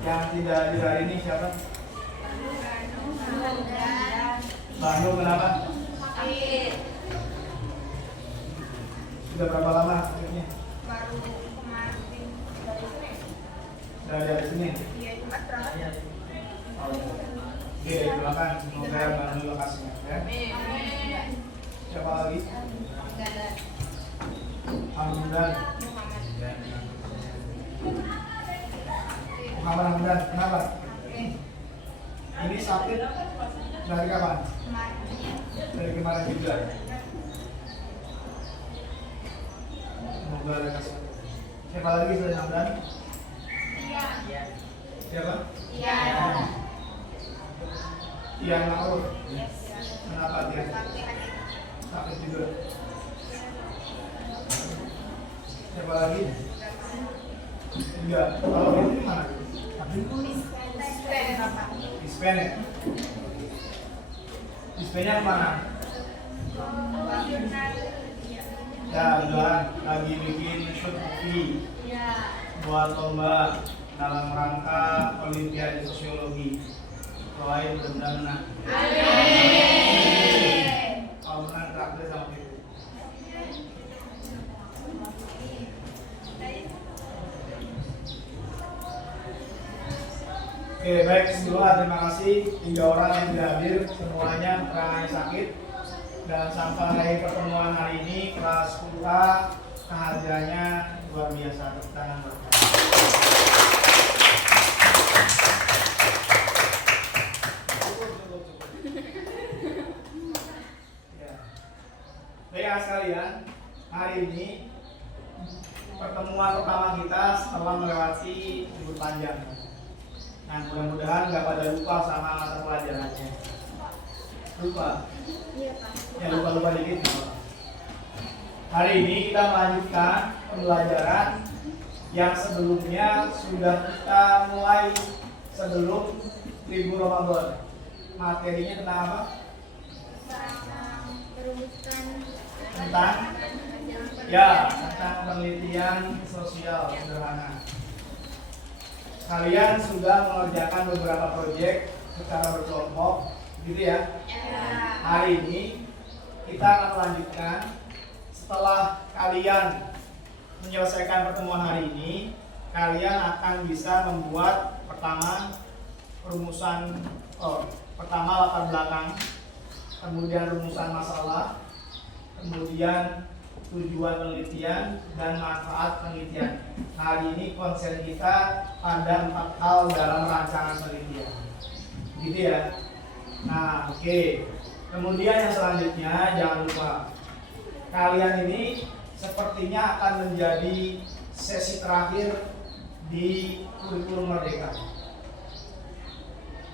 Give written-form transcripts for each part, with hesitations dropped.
Yang tidak hadir hari ini siapa? Bandung, kenapa? Sudah berapa lama akhirnya? Baru kemarin dari sini. Dari sini? Iya, Jumat berangkat. Oke, silakan. Semoga Bandung lokasinya ya. Siapa lagi? Hamdan. Muhammad Hamdan, kenapa? Ini sakit dari kapan? Dari kemarin juga. Semoga lekas. Siapa lagi selain Hamdan? Iya. Siapa? Iya. Yang Ma'ruf. Kenapa dia? Sakit juga. Siapa lagi? Enggak. Kalau ini di mana? Dispen ya? Dispennya kemana? Ya, Johan lagi bikin shoot movie buat lomba dalam rangka Olimpiade Sosiologi. Doain mudah-mudahan menang. Kalau menang traktir sama itu. Oke, baik, semua terima kasih. 3 orang yang tidak hadir, semuanya keterangannya sakit. Dan sampai pertemuan hari ini kelas 10A kehadirannya luar biasa. Tepuk tangan buat kalian. Ya. Baik sekalian, hari ini pertemuan pertama kita setelah melewati libur panjang. Nah, mudah-mudahan nggak pada lupa sama mata pelajarannya. Lupa? Iya, Pak. Ya, lupa-lupa dikit. Hari ini kita melanjutkan pembelajaran yang sebelumnya sudah kita mulai sebelum libur Ramadan. Materinya tentang apa? Tentang penelitian sosial sederhana. Kalian sudah mengerjakan beberapa proyek secara berkelompok, gitu ya? Hari ini kita akan melanjutkan. Setelah kalian menyelesaikan pertemuan hari ini, kalian akan bisa membuat pertama pertama latar belakang, kemudian rumusan masalah, kemudian tujuan penelitian dan manfaat penelitian. Hari ini konsen kita pada 4 hal dalam rancangan penelitian, gitu ya. Nah, oke. Kemudian yang selanjutnya jangan lupa, kalian ini sepertinya akan menjadi sesi terakhir di kurikulum Merdeka.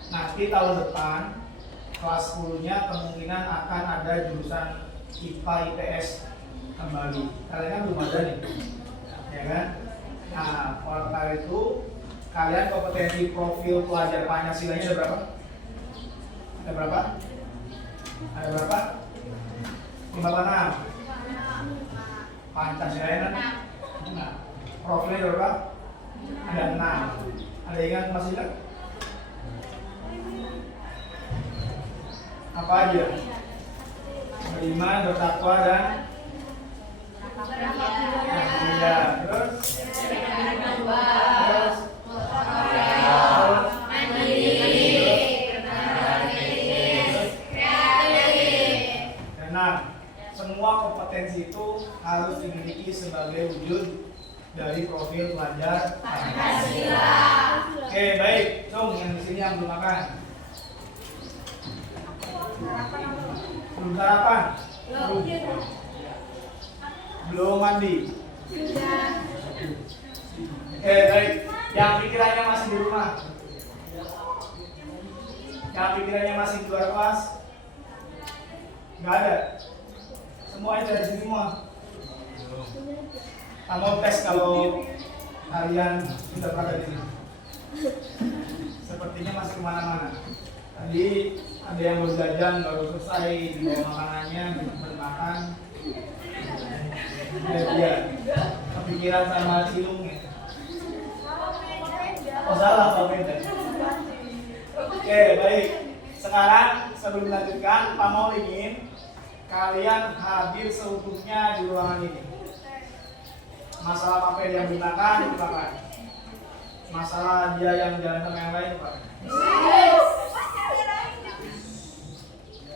Nanti tahun depan kelas 10-nya kemungkinan akan ada jurusan IPA IPS kembali. Kalian kan belum ada nih, ya kan? Nah, oleh karena itu kalian kompetensi profil pelajar Pancasilanya ada berapa? Ada berapa? Ada berapa? 5 apa 6? Pancasilanya 6. Profilnya ada berapa? Ada 6. Ada ingat masih ingat? Apa aja? Beriman, bertakwa dan ya, terus semua kompetensi itu harus dimiliki sebagai wujud dari profil pelajar Pancasila. Oke, baik. Cung, yang di sini yang belum makan. Belum sarapan? Belum mandi? Sudah. Oke, baik. Yang pikirannya masih di rumah? Yang pikirannya masih di luar kelas? Nggak ada? Semuanya dari sini semua? Kamu tes kalau kalian sudah berada di sini. Sepertinya masih kemana-mana. Tadi ada yang baru jajan, baru selesai dibawa makanannya, bermakan. Dia kepikiran sama cilung ya. Oh salah, Pak. beda. Oke, baik. Sekarang sebelum dilanjutkan, Pak Maul ingin kalian hadir seutuhnya di ruangan ini. Masalah papel yang digunakan dilupakan. Masalah dia yang jalan sama yang lain dilupakan.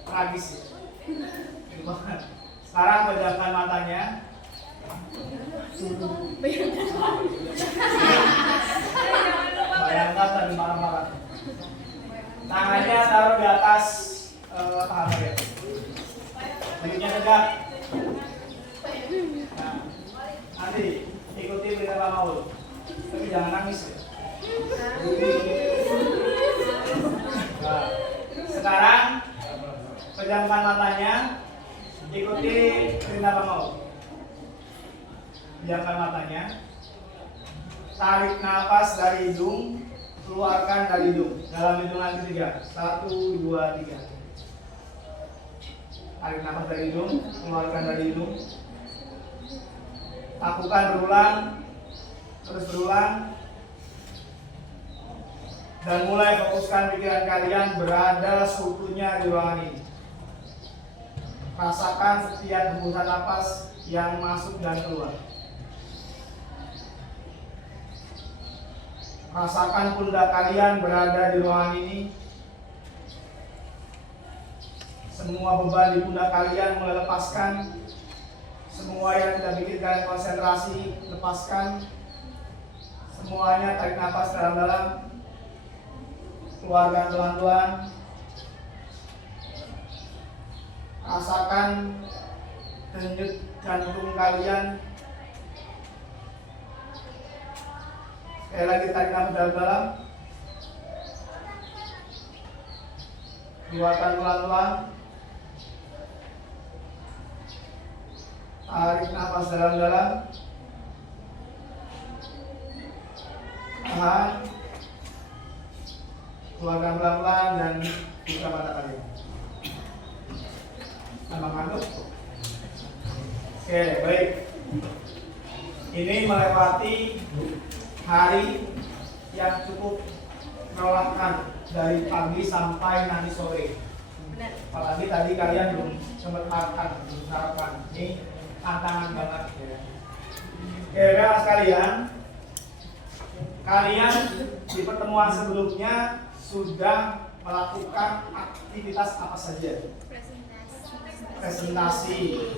Tragis ya. Dilupakan. Sekarang pejamkan matanya. Bayangkan tadi marah-marah. Tangannya taruh di atas paha ya. Mulutnya tegak. Nah, nanti ikuti perintah Pak Maul. Tapi jangan nangis ya. Nah, sekarang pejamkan matanya. Ikuti perintah Pak Maul. Pejamkan matanya. Tarik nafas dari hidung, keluarkan dari hidung. Dalam hitungan ketiga. 1, 2, 3. Tarik nafas dari hidung, keluarkan dari hidung. Lakukan berulang, terus berulang. Dan mulai fokuskan pikiran kalian berada seutuhnya di ruangan ini. Rasakan setiap hembusan napas yang masuk dan keluar. Rasakan pundak kalian berada di ruangan ini. Semua beban di pundak kalian mulai lepaskan. Semua yang tidak bikin kalian konsentrasi, lepaskan. Semuanya tarik nafas dalam-dalam. Keluarkan pelan-pelan. Rasakan denyut jantung kalian. Sekali lagi tarik nafas dalam-dalam. Keluarkan pelan-pelan. Tarik nafas dalam-dalam. Tahan. Keluarkan pelan-pelan dan buka mata kalian. Tambah ngantuk. Oke, baik. Ini melewati hari yang cukup melelahkan dari pagi sampai nanti sore. Apalagi tadi kalian belum sempat makan, belum sarapan. Ini tantangan banget ya. Oke, rekan sekalian, kalian di pertemuan sebelumnya sudah melakukan aktivitas apa saja? Presentasi.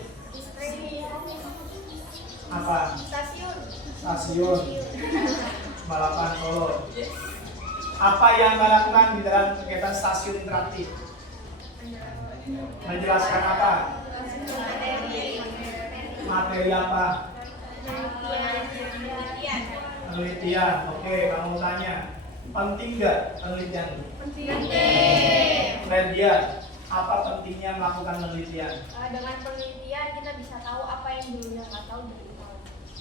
Apa? Stasiun. Balapan Solo. Apa yang kalian lakukan di dalam kegiatan stasiun interaktif? Menjelaskan apa? Materi apa? Penelitian. Oke, kamu tanya. Penting nggak penelitian? Penting. Penelitian. Apa pentingnya melakukan penelitian? Dengan penelitian kita bisa tahu apa yang dulunya nggak tahu jadi tahu.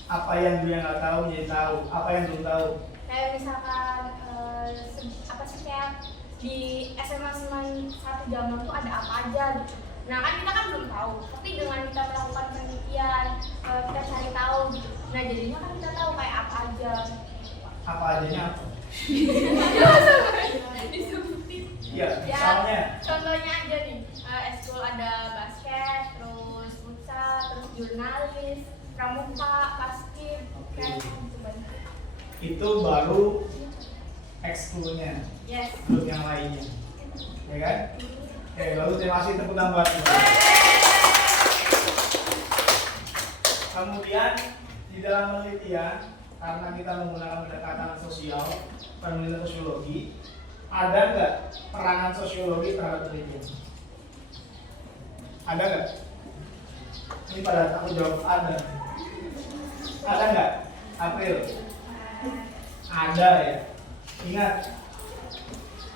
Apa yang dulunya nggak tahu jadi tahu. Apa yang belum tahu? Kayak misalkan apa sih kayak di SMA 1 zaman tuh ada apa aja gitu. Nah kan kita kan belum tahu, tapi dengan kita melakukan penelitian kita cari tahu gitu. Nah jadinya kan kita tahu kayak apa aja. Apa ajanya apa? Disebutin. Iya, Ya, misalnya. contohnya aja nih, eskul ada basket, terus futsal, terus jurnalis, pramuka, basket, kayak gitu banyak. Itu baru ekskulnya. Yes. Belum yang lainnya. Ya kan? Oke, lalu terima kasih tepuk tangan buat itu. Kemudian di dalam penelitian, karena kita menggunakan pendekatan sosial, penelitian sosiologi, ada nggak peranan sosiologi terhadap penelitian? Ada nggak? Ini pada aku jawab ada. Ada nggak? April? Ada ya. Ingat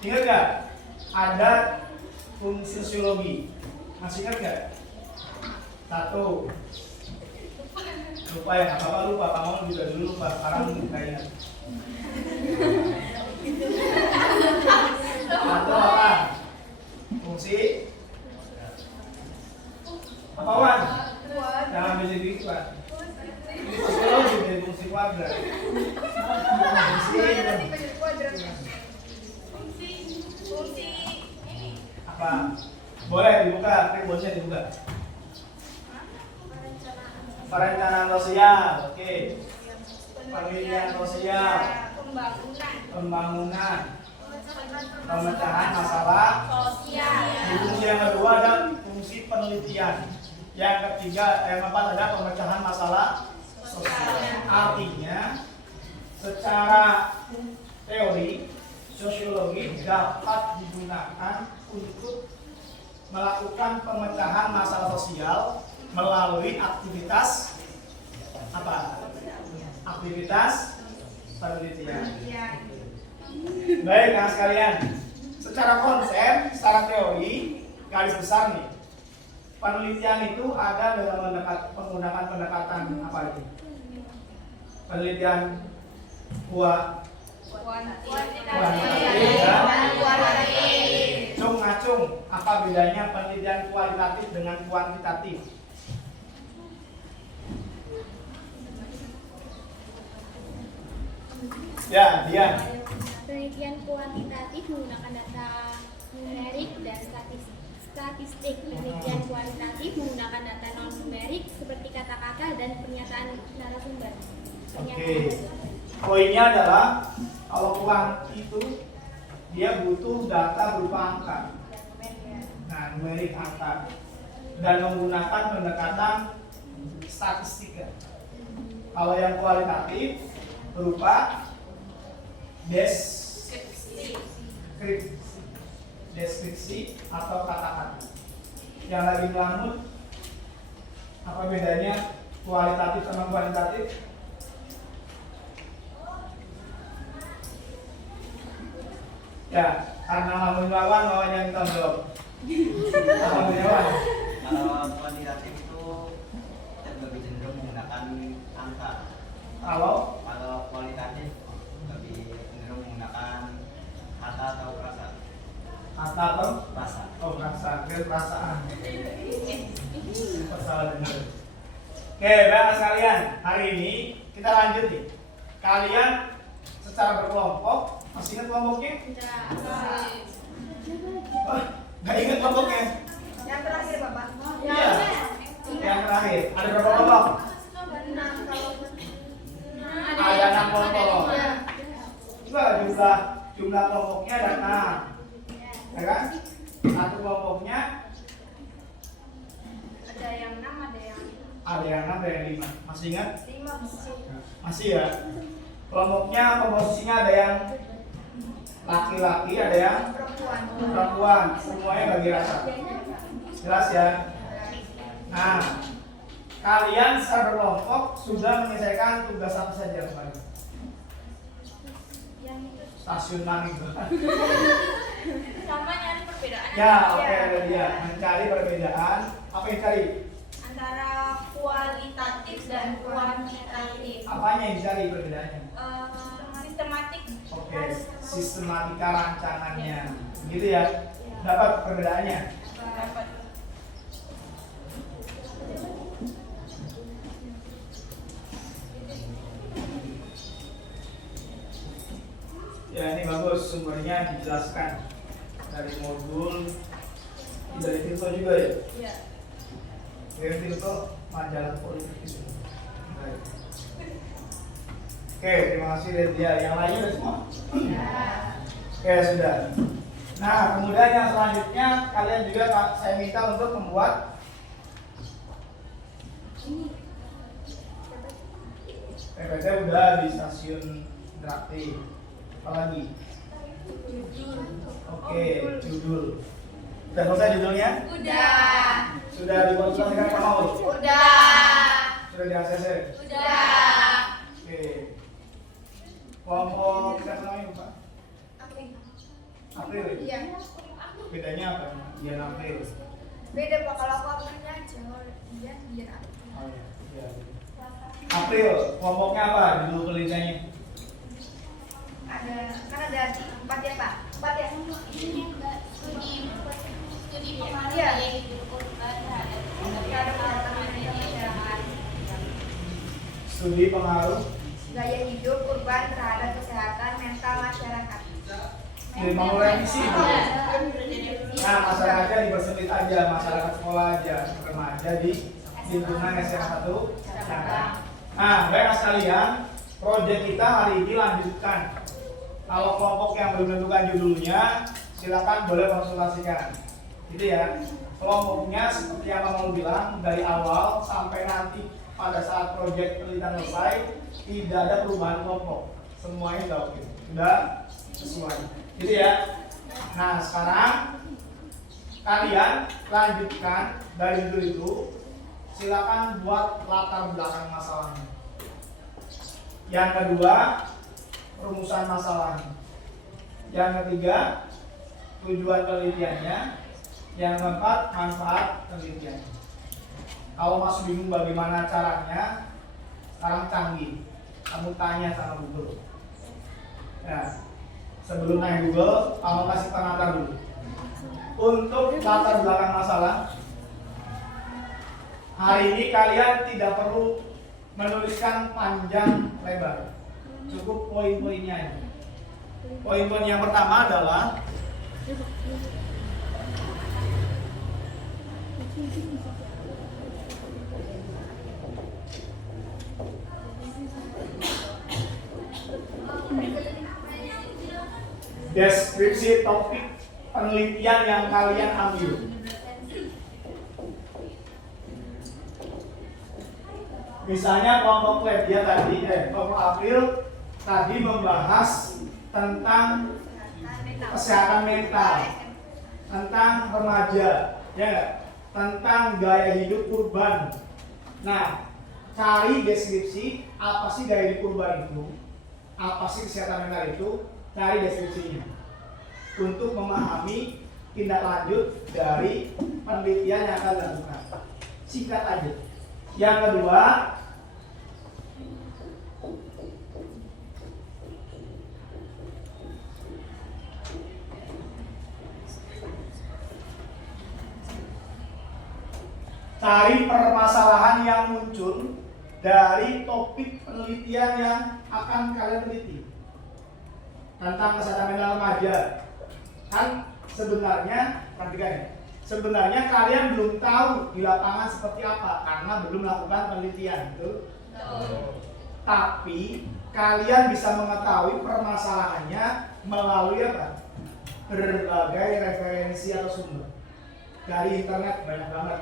nggak? Ada fungsi sosiologi. Masih ingat nggak? 1. Lupa ya, nggak apa-apa lupa. Kamu juga dulu lupa. Sekarang nggak ingat. 1 apa? Fungsi apa Wan? Jangan bisa dikit. Ini sosiologi dari fungsi kuadrat. Fungsi apa? Boleh dibuka, tribunnya dibuka. Perencanaan sosial, oke. Penelitian sosial, pembangunan, pemecahan masalah sosial. Fungsi yang kedua ada fungsi penelitian. Yang ketiga, yang keempat ada pemecahan masalah sosial. Artinya, secara teori sosiologi dapat digunakan untuk melakukan pemecahan masalah sosial melalui aktivitas apa? Aktivitas penelitian. Baik, nah sekalian, secara konsep, secara teori, garis besar nih, penelitian itu ada dalam menggunakan pendekatan apa ini? Penelitian kuantitatif dan cung-ngacung. Apa bedanya penelitian kualitatif dengan kuantitatif? Ya, dia. Penelitian kuantitatif menggunakan data numerik dan statistik. Penelitian kualitatif menggunakan data non numerik seperti kata-kata dan pernyataan narasumber. Oke. Poinnya adalah kalau kuant itu dia butuh data berupa angka. Nah, numerik angka dan menggunakan pendekatan statistika. Kalau yang kualitatif berupa deskripsi atau kata-kata. Yang lagi ngelamun, apa bedanya kualitatif sama kuantitatif? Ya, karena ngelamun lawan yang tanggung jawab. Alhamdulillah. Kalau kuantitatif itu lebih cenderung menggunakan angka. Kalau kualitatif lebih cenderung menggunakan kata atau perasaan. kata atau Rasa. oh rasa, perasaan. Perasaan benar. Oke, baik sekalian. Hari ini kita lanjut nih. Kalian secara berkelompok masih ingat kelompoknya? Oh, nggak ingat kelompoknya? Yang terakhir Bapak. Iya. Yang terakhir. Ada berapa kelompok? Ada 6 kelompok. Coba jumlah kelompoknya ada 6. Ya kan? Satu kelompoknya Ada yang 6, ada yang ada yang 6, ada yang 5. Masih ingat? 5 masih. Masih ya. Kelompoknya komposisinya ada yang laki-laki, ada yang perempuan. Semuanya bagi rasa. Jelas ya? Nah, kalian secara berkelompok sudah menyelesaikan tugas apa saja kemarin? Stasiun langit. Sama nyari perbedaan. Ya, oke, ada dia. Mencari perbedaan. Apa yang dicari? Antara kualitatif dan kuantitatif. Apanya yang dicari perbedaannya? Sistematik. Oke, sistematika rancangannya. Gitu ya. Dapat perbedaannya. Dapat. Ya, ini bagus, sumbernya dijelaskan dari modul, dari Tirto juga ya. Iya. Dari Tirto majalah politik itu. Baik. Oke, terima kasih dari dia. Yang lainnya udah semua? Oke, sudah. Nah, kemudian yang selanjutnya kalian juga saya minta untuk membuat PPT udah di stasiun interaktif. Apalagi? Oke, judul. Sudah selesai judulnya? Udah. Sudah dikonsultasikan Pak Maul? Udah. Sudah di ACC? Udah. Oke. Kelompok kita namanya Pak? April. Iya. Bedanya apa? Biar April. Beda Pak, kalau aku Aprilnya Jawa, dia biar aku. Oh iya. Iya. April, kelompoknya apa? Judul penelitiannya? Ada, kan ada 4 ya Pak? 4 ya? Studi pengaruh gaya hidup urban terhadap Studi pengaruh gaya hidup urban terhadap kesehatan mental masyarakat. Mau revisi? Nah, masyarakatnya dipersempit aja, masyarakat sekolah aja, remaja di lingkungan SMA 1 Cabang. Nah, baik sekalian, proyek kita hari ini lanjutkan. Kalau kelompok yang belum menentukan judulnya, silakan boleh konsultasikan. Gitu ya. Kelompoknya seperti yang Bang Maul bilang, dari awal sampai nanti pada saat proyek penelitian selesai, tidak ada perubahan kelompok. Semuanya sudah oke, sudah sesuai. Gitu ya. Nah, sekarang kalian lanjutkan dari judul itu. Silakan buat latar belakang masalahnya. Yang kedua, rumusan masalahnya. Yang ketiga, tujuan penelitiannya. Yang keempat, manfaat penelitiannya. Kalau masih bingung bagaimana caranya, sekarang canggih. Kamu tanya sama Google. Ya, sebelum nanya Google, kamu kasih pengantar dulu. Untuk latar belakang masalah, hari ini kalian tidak perlu menuliskan panjang lebar. Cukup poin-poinnya aja. Poin-poin yang pertama adalah deskripsi topik penelitian yang kalian ambil. Misalnya kelompok lab dia tadi, kelompok April tadi membahas tentang kesehatan mental, tentang remaja, ya nggak? Tentang gaya hidup urban. Nah, cari deskripsi apa sih gaya hidup urban itu, apa sih kesehatan mental itu, cari deskripsinya untuk memahami tindak lanjut dari penelitian yang akan dilakukan. Singkat aja. Yang kedua, cari permasalahan yang muncul dari topik penelitian yang akan kalian teliti tentang kesehatan mental remaja. Kan sebenarnya, perhatikan ya, sebenarnya kalian belum tahu di lapangan seperti apa karena belum melakukan penelitian, betul? Tapi kalian bisa mengetahui permasalahannya melalui apa? Berbagai referensi atau sumber. Dari internet banyak banget.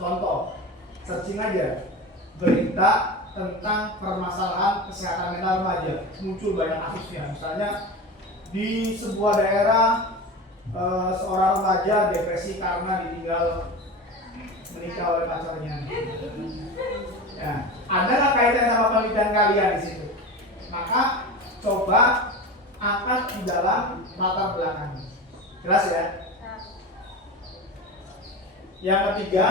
Contoh, searching aja berita tentang permasalahan kesehatan mental remaja, muncul banyak artikelnya. Misalnya di sebuah daerah seorang remaja depresi karena ditinggal menikah oleh pacarnya. Ya, ada nggak kaitan sama penelitian kalian di situ? Maka coba angkat di dalam latar belakangnya. Jelas ya? Yang ketiga,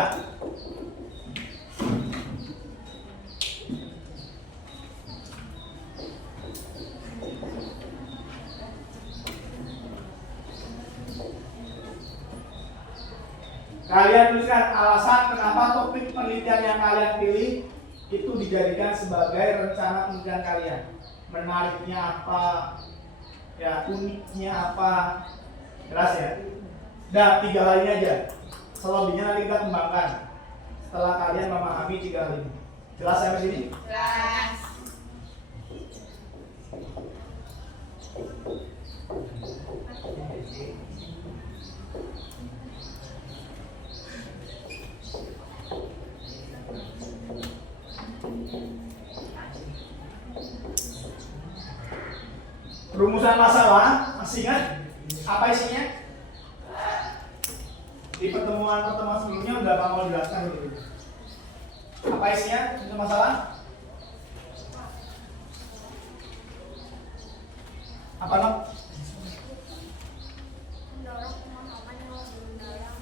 kalian tuliskan alasan kenapa topik penelitian yang kalian pilih itu dijadikan sebagai rencana penelitian kalian. Menariknya apa? Ya, uniknya apa? Jelas ya? Nah, 3 hal ini aja. Selebihnya nanti kita kembangkan setelah kalian memahami 3 hal ini. Jelas sampai sini? Jelas. Rumusan masalah, masih ingat? Apa isinya? Di pertemuan-pertemuan sebelumnya udah Pak mau jelaskan dulu. Apa isinya? Rumusan masalah? Apa Nok? Mendorong pemahaman yang lebih dalam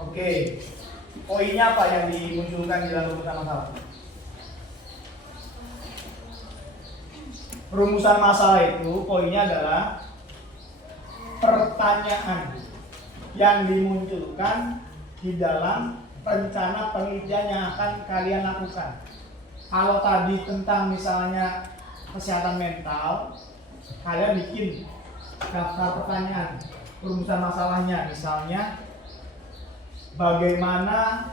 Oke. Poinnya apa yang dimunculkan di dalam rumusan masalah? Rumusan masalah itu poinnya adalah pertanyaan yang dimunculkan di dalam rencana penelitian yang akan kalian lakukan. Kalau tadi tentang misalnya kesehatan mental, kalian bikin daftar pertanyaan, rumusan masalahnya. Misalnya, bagaimana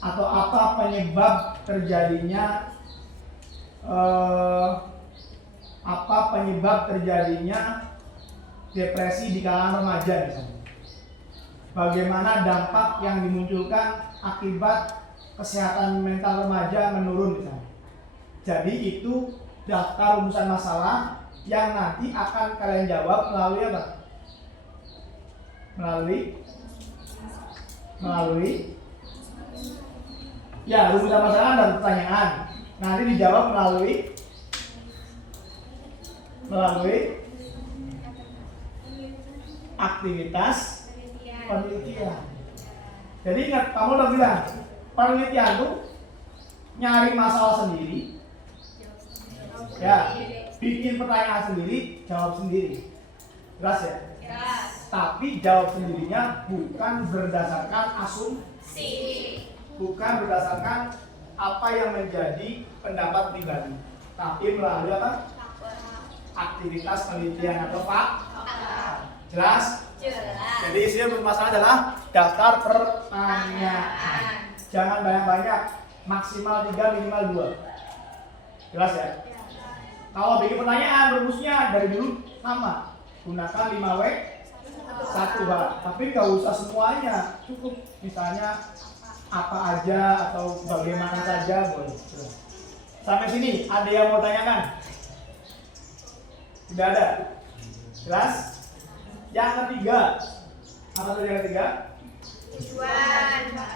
atau apa penyebab terjadinya depresi di kalangan remaja misalnya. Bagaimana dampak yang dimunculkan akibat kesehatan mental remaja menurun misalnya. Jadi itu daftar rumusan masalah yang nanti akan kalian jawab melalui apa? Melalui ya, rumusan masalah dan pertanyaan. Nanti dijawab melalui aktivitas penelitian. Jadi ingat, kamu udah bilang penelitian tuh nyari masalah sendiri, ya, bikin pertanyaan sendiri, jawab sendiri. Jelas ya? Jelas. Tapi jawab sendirinya bukan berdasarkan asumsi, bukan berdasarkan apa yang menjadi pendapat pribadi, tapi melalui apa? Aktivitas penelitian atau fakta. Jelas? Jelas. Jadi isinya bermasalah adalah daftar pertanyaan. Jangan banyak-banyak, maksimal 3 minimal 2. Jelas ya? Kalau bikin pertanyaan rumusnya dari dulu sama, gunakan 5W 1H. Tapi nggak usah semuanya, cukup misalnya apa aja atau bagaimana saja boleh. Sampai sini ada yang mau tanyakan? Tidak ada. Jelas? Yang ketiga, apa tadi yang ketiga?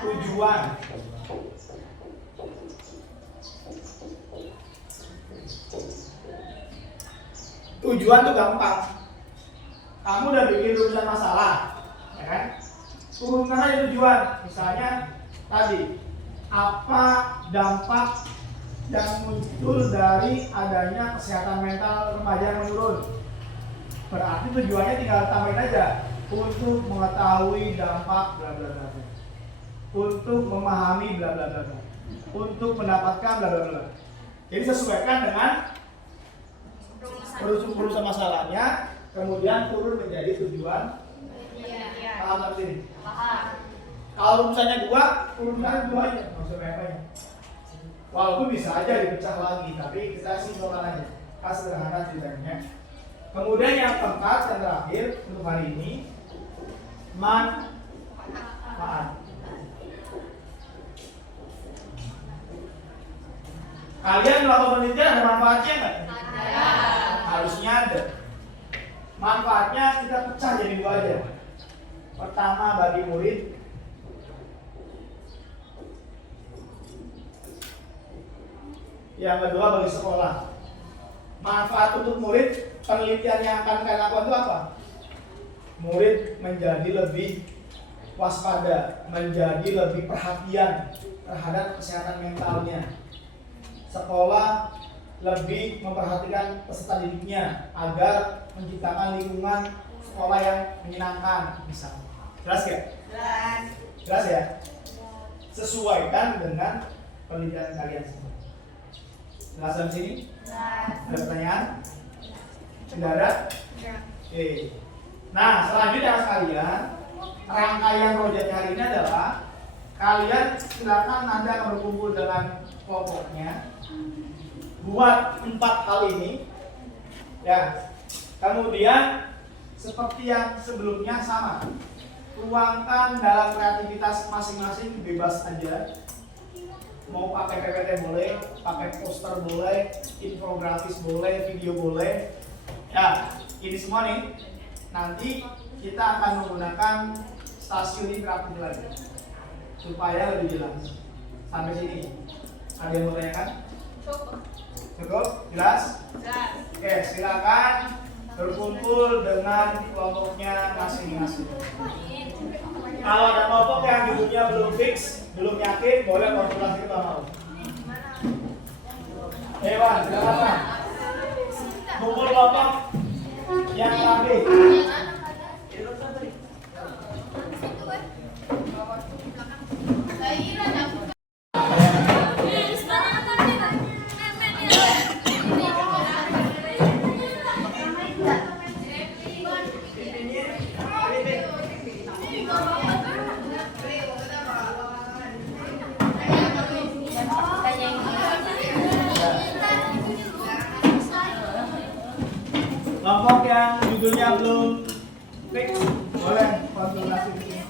Tujuan. Tujuan tuh gampang. Kamu udah bikin rumusan masalah, ya kan? Turunkan aja tujuan. Misalnya tadi, apa dampak yang muncul dari adanya kesehatan mental remaja yang menurun? Berarti tujuannya tinggal tambahin aja, untuk mengetahui dampak bla bla bla, untuk memahami bla bla bla, untuk mendapatkan bla bla bla. Jadi sesuaikan dengan urusan masalahnya, kemudian turun menjadi tujuan. Paham tak sini? Paham. Kalau rumusannya 2, turunkan 2 aja, nggak usah banyak-banyak. Walaupun bisa aja dipecah lagi, tapi kita simpulkan aja. Sederhana ceritanya. Kemudian yang keempat dan terakhir untuk hari ini, manfaat. Kalian melakukan penelitian ada manfaatnya nggak? Ada. Harusnya ada. Manfaatnya kita pecah jadi 2 aja. Pertama bagi murid, yang kedua bagi sekolah. Manfaat untuk murid, penelitian yang akan kalian lakukan itu apa? Murid menjadi lebih waspada, menjadi lebih perhatian terhadap kesehatan mentalnya. Sekolah lebih memperhatikan peserta didiknya agar menciptakan lingkungan sekolah yang menyenangkan, misalnya. Jelas ya? Jelas. Jelas ya? Sesuaikan dengan penelitian kalian semua. Jelas sampai sini? Jelas. Ada pertanyaan? Tidak ada? Oke. Nah, selanjutnya sekalian, rangkaian proyek hari ini adalah kalian silakan Anda berkumpul dengan kelompoknya, buat 4 hal ini, ya. Kemudian seperti yang sebelumnya sama, tuangkan dalam kreativitas masing-masing, bebas aja. Mau pakai PPT boleh, pakai poster boleh, infografis boleh, video boleh. Ya, ini semua nih. Nanti kita akan menggunakan stasiun interaktif lagi supaya lebih jelas. Sampai sini. Ada yang mau tanyakan? Cukup. Cukup? Jelas? Jelas. Oke, silakan berkumpul dengan kelompoknya masing-masing. Kalau ada kelompok yang dulunya belum fix, belum yakin, boleh konsultasi ke Bang Mau. Hewan, silakan. Kumpul kelompok yang rapi. Kelompok yang judulnya belum fix boleh konsultasi di sini.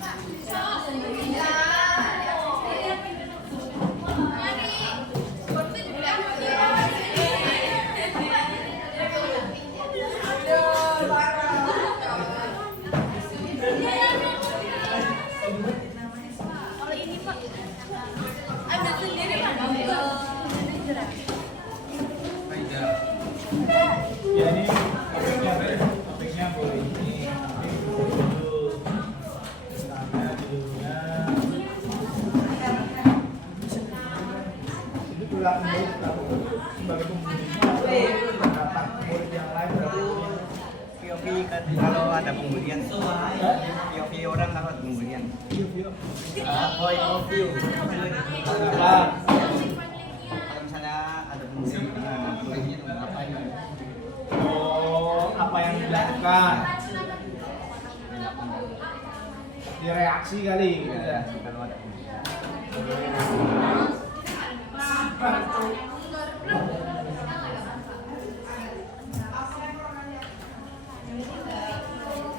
Ya ini topiknya boleh ini nanti dulu misalnya judulnya itu tulang murid sebagai pembunuhnya atau pendapat murid yang lain berarti POV kan kalau ada pembulian POV orang kalau ada pembulian. Point of view. apa Kalau misalnya ada pembulian, pembuliannya itu ngapain? apa yang dilakukan direaksi kali gitu ya. Kalau ada pembulian.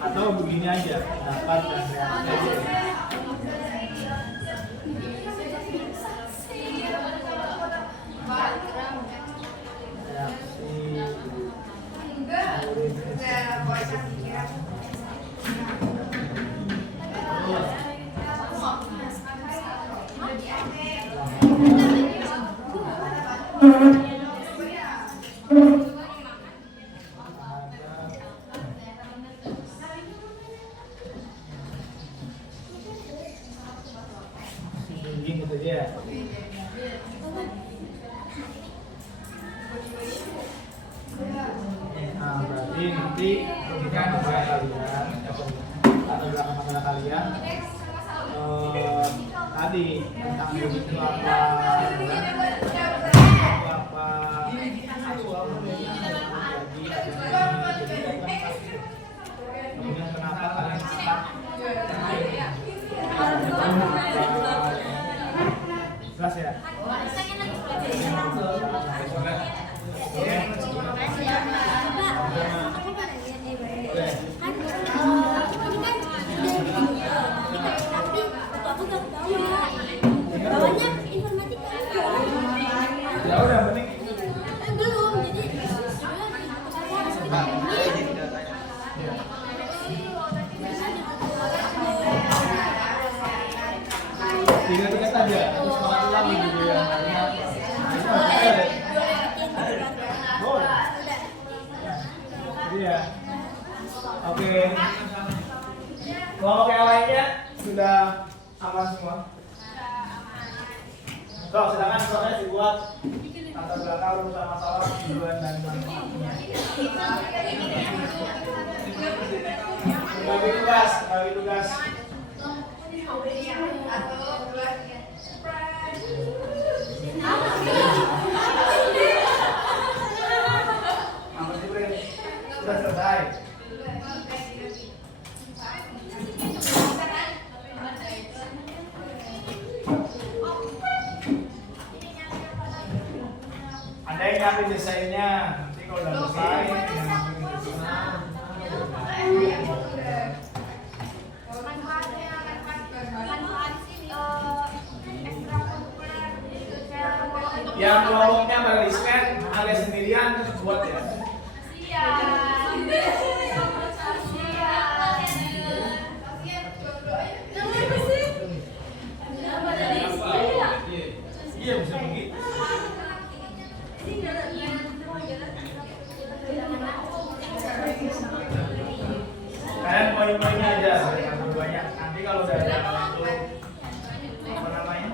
Atau begini aja pendapat dan reaksi aja. Begini gitu aja. Nah, berarti nanti kita masalah kalian atau belakang masalah kalian tadi tentang begitu apa kemudian kenapa kalian tetap jelas ya? Ya udah penting tiga saja terus semangat ulang gitu ya. Boleh. Iya. Oke. Kelompok yang lainnya sudah aman semua. So, silakan soalnya dibuat latar belakang rumusan masalah tujuan dan manfaatnya. Bagi tugas. Sudah selesai. Ada yang nyiapin desainnya, nanti kalau udah selesai yang nyiapin desainnya. Yang kelompoknya baliskan alias sendirian buat ya. Iya bisa begitu. Kalian poin-poinnya aja, jangan banyak. Nanti kalau udah ada apa namanya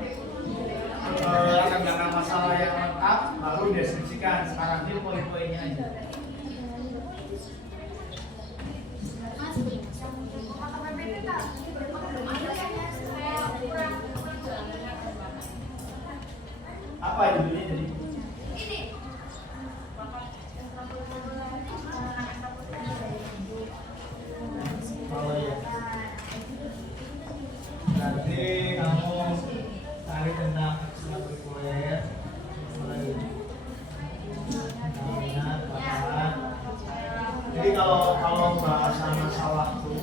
latar belakang masalah yang lengkap, baru deskripsikan. Sekarang ini poin-poinnya aja. Apa judulnya jadi? Oh iya. Nanti kamu cari tentang ekstrakurikuler, mulai minat, bakat, Jadi kalau bahasa masalah itu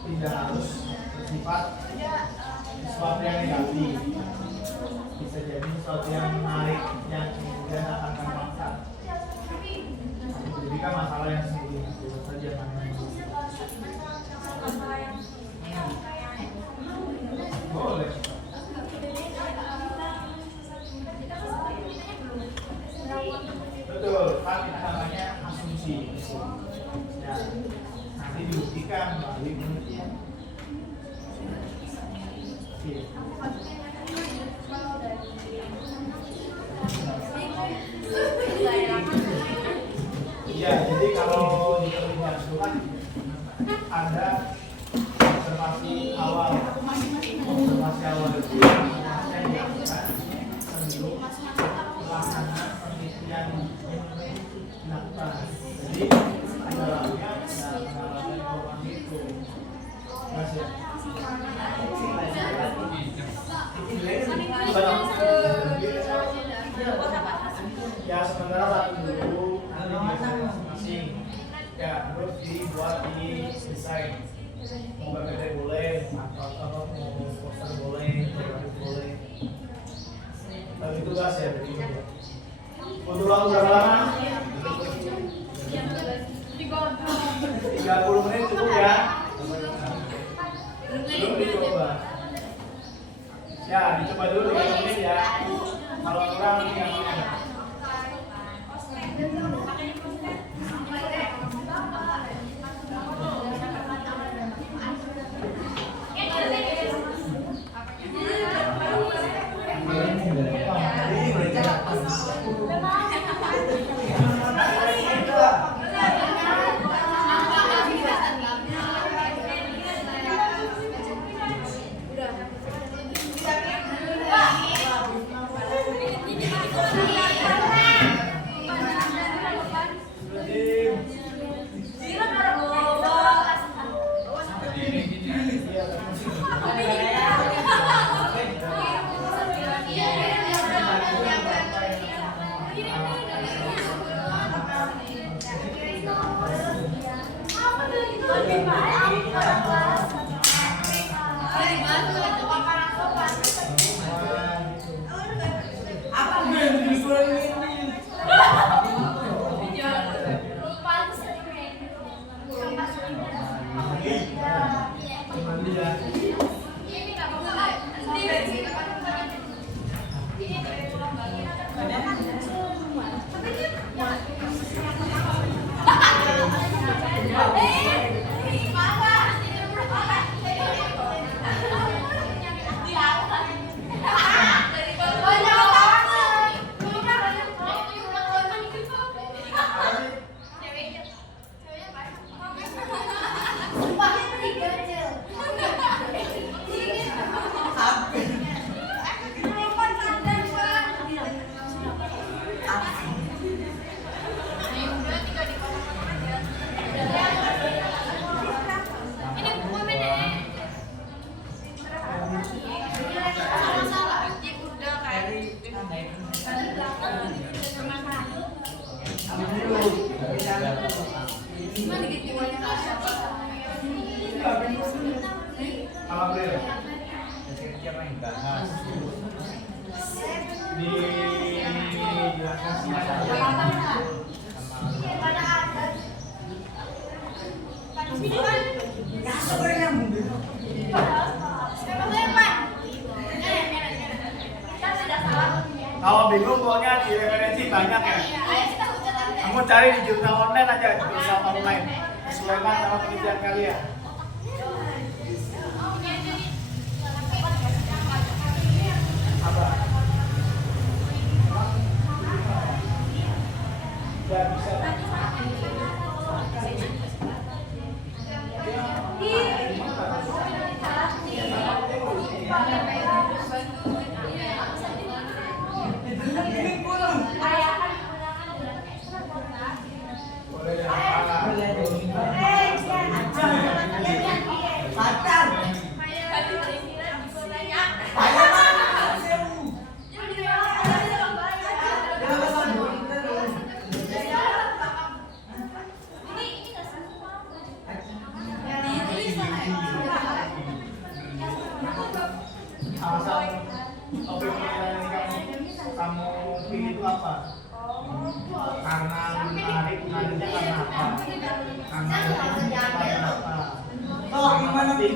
tidak harus bersifat sesuatu yang negatif, bisa jadi sesuatu yang menarik yang kemudian akan kembangkan. Jadi kan masalah yang sendiri itu saja boleh. Betul, kan itu namanya asumsi. Ya, nanti dibuktikan melalui penelitian. Oke. Ya, jadi kalau di penelitian itu kan ada observasi awal itu yang dilakukan sebelum pelaksanaan penelitian dilakukan. Jadi di dalamnya ada pengamatan informasi itu. Mas ya. Ya sementara satu dulu nanti dibuat masing-masing. Ya terus dibuat di desain. Mau PPT boleh, atau mau poster boleh, boleh. Bagi tugas ya begitu. Untuk waktu berapa lama? 30 menit cukup ya. Belum dicoba. Ya dicoba dulu 30 menit ya. Kalau kurang ya. Kalau bingung pokoknya di referensi banyak ya. Kamu cari di jurnal online aja, di jurnal online. Sesuaikan sama penelitian kalian. Apa? Ya bisa. Oh, gimana ya.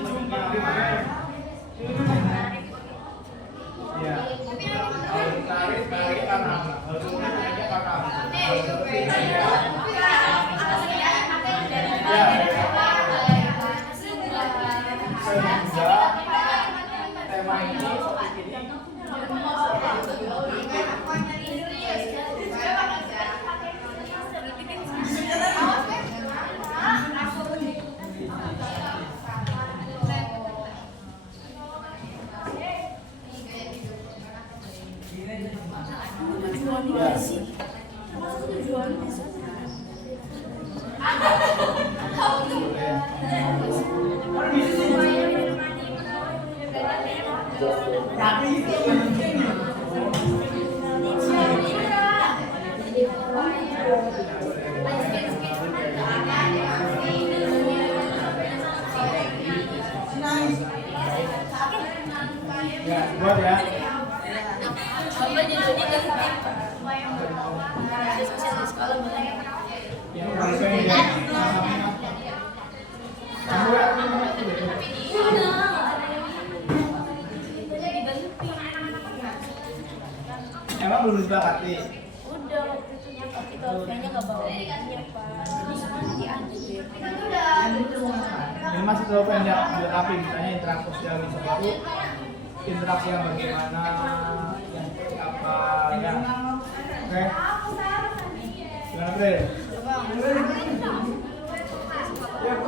Kalau tarik karena apa? Kalau aja karena apa? Sehingga tema ini ya, buat ya. Yang pengen ya. Emang belum disepakati? Udah waktu itu tapi kalau kayaknya nggak bawa ini pak. Ini masih terlalu pendek, tapi misalnya interaksi sosial itu interaksi yang bagaimana, yang seperti apa, ya. Oke. Gimana Bre? Yang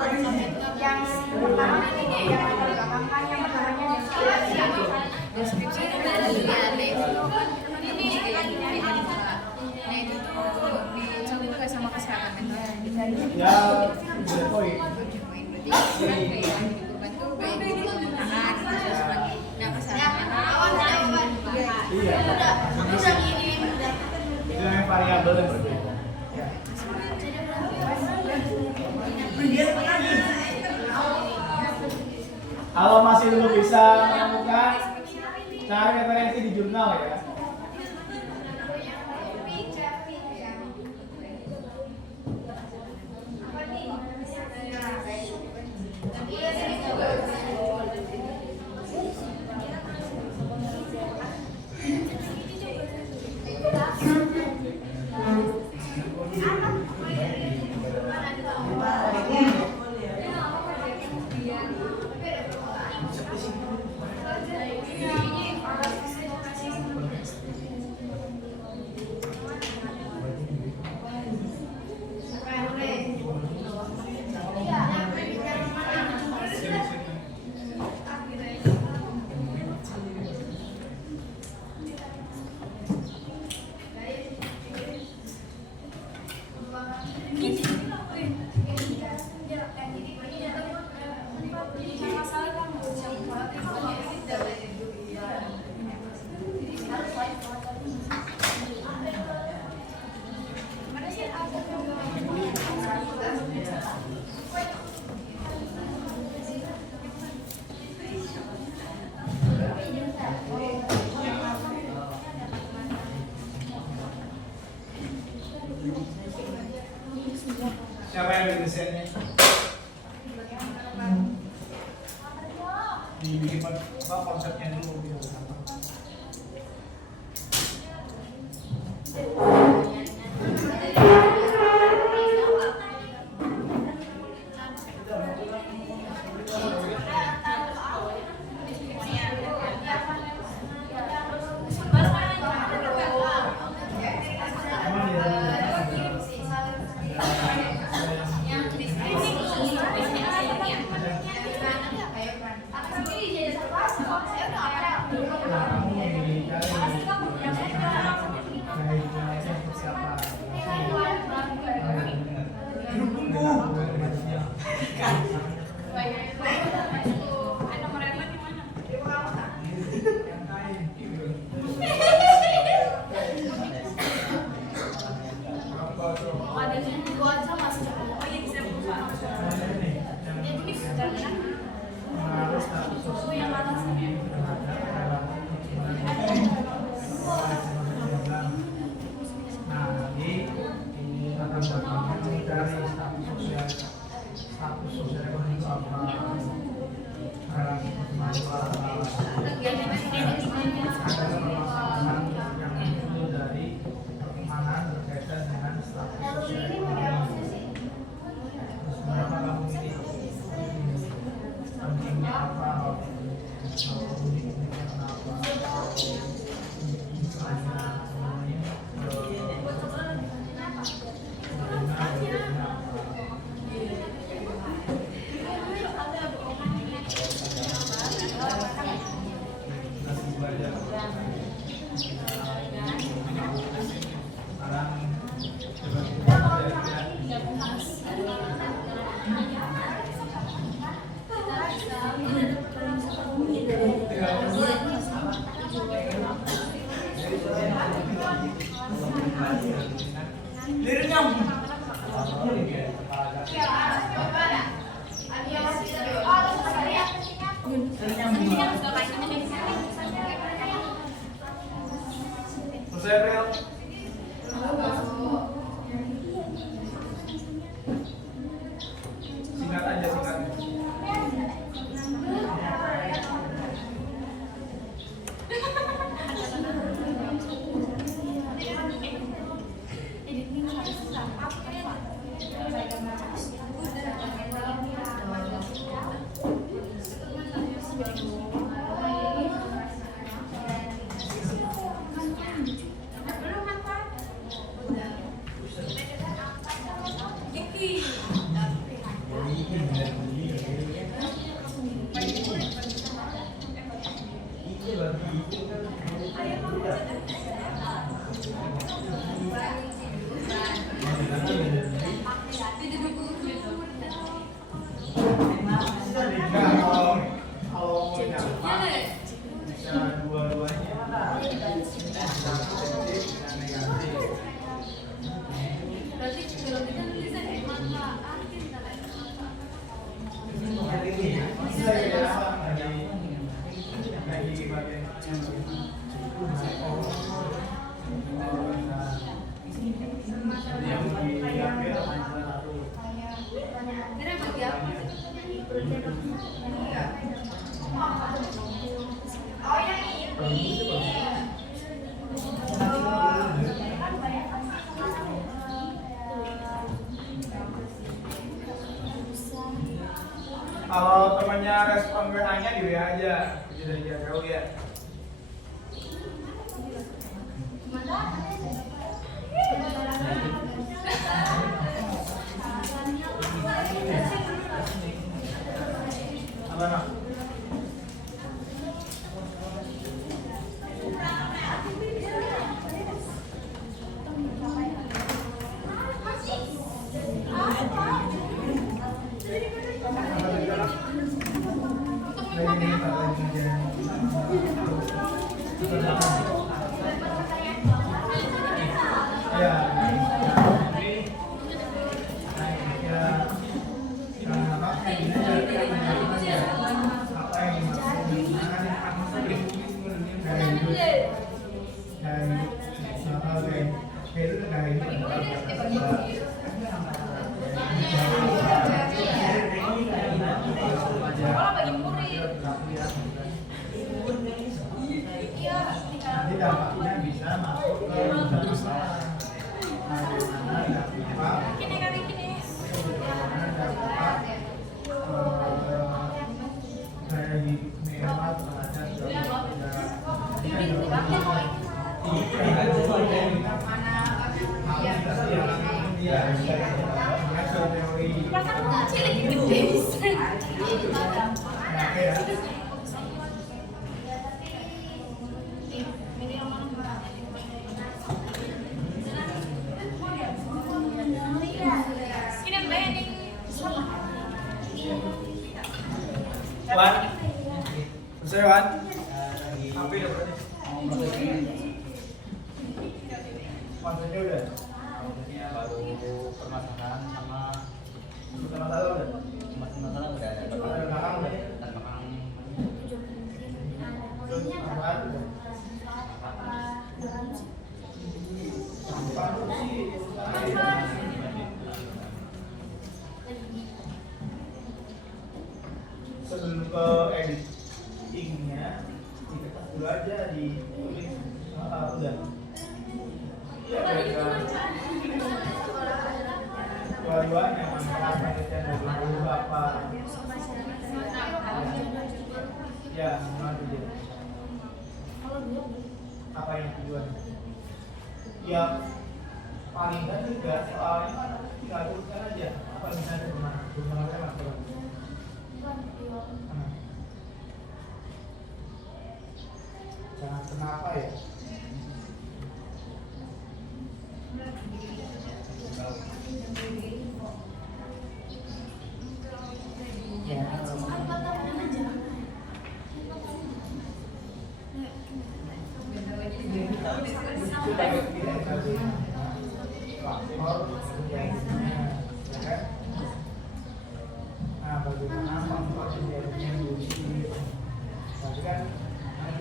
pertama ini yang pertama yang deskripsi itu beda lihat ini nah itu tuh dicoba juga sama kesehatan mental Ya, boleh poin. berarti kayak dibutuhkan tuh kayak tangan nah kesehatan mental Iya. Itu yang variabel yang berbeda. Ya. Kalau masih belum bisa menemukan, cari referensi di jurnal ya. Siapa yang bikin desainnya? Dibikin apa konsepnya dulu gitu. status sosial ekonomi itu apa, ada permasalahan yang muncul dari pertemanan berkaitan dengan status sosial ekonomi. Terus kenapa kamu ini pentingnya apa, uniknya kenapa, misalnya selesai, Bel? Singkat aja, singkat. Kalau temannya respon WA-nya di WA aja, sudah dia tahu ya. Apa nak? Nanti dampaknya bisa masuk ke usaha. Wan, selesai Wan? Apa ya berarti? Maksudnya udah? Maksudnya baru permasalahan sama masalah udah? Masalah udah ada. Belakang udah? Belakang. Apaan udah? Apaan sih? ke editingnya diketik dulu aja ditulis udah iya dua-duanya masalah penelitian dari bapak ya mana dia apa yang tujuan ya paling kan juga soalnya kan tinggal urutkan aja apa misalnya kemana jangan kenapa ya nah bagaimana faktor terjadinya bullshit tapi kan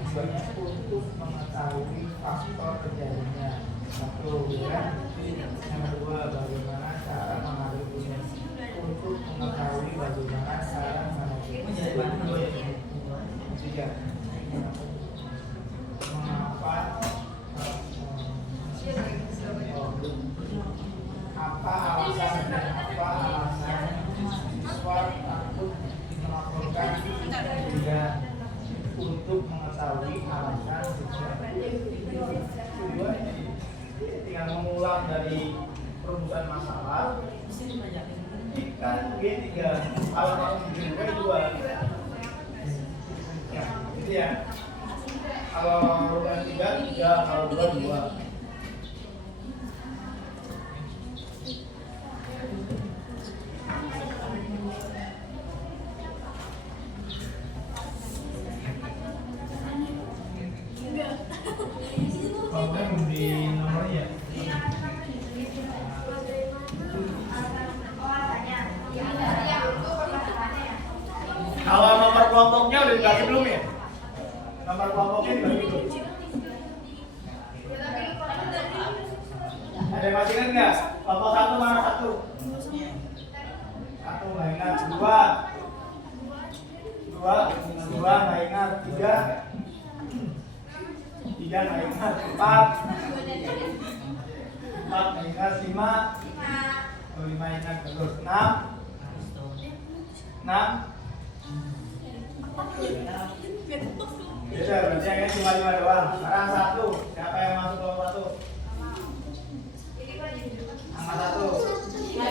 tujuannya untuk mengetahui faktor terjadinya satu kan yang kedua bagaimana cara menghadapinya untuk mengetahui bagaimana cara menghadapinya tiga mengapa apa alasan siswa takut melaporkan juga untuk mengetahui alasan siswa tujuannya tinggal mengulang dari perumusan masalah kan G3 kalau G2 ya gitu ya kalau urutan 3 kalau 2 problem di nomornya kalau nomor kelompoknya udah dibagi belum ya? Nomor kelompoknya dibagi belum? Ada yang masih ingat nggak? Kelompok 1 mana 1? 1 nggak ingat, 2 nggak ingat, 3 nggak ingat, 4 nggak ingat, 5 ingat, terus 6 Bisa, berarti yang ini cuma 5 doang. Sekarang 1, siapa yang masuk kelompok 1? Angkat 1 ya,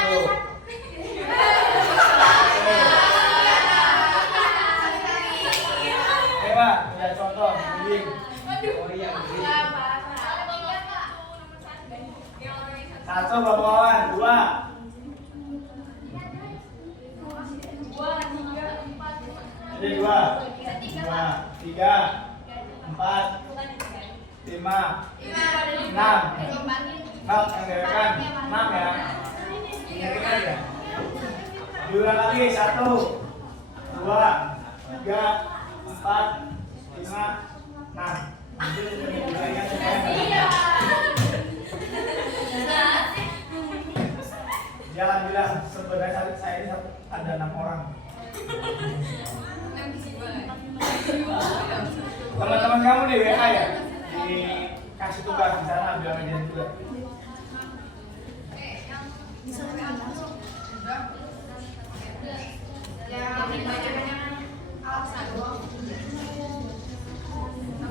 1 Pak, lihat contoh, bimbing. Oh iya, bimbing. 1 bapak-bapak, 2 Jadi 2 3 4 5 6 yang derekan 6 ya. Ingat ya. Diulang lagi 1 2 3 4 5 6. Itu penilaian supaya jangan bilang sebenarnya saya ini ada 6 orang. Teman-teman kamu di WA ya, dikasih tugas di sana bilang aja juga.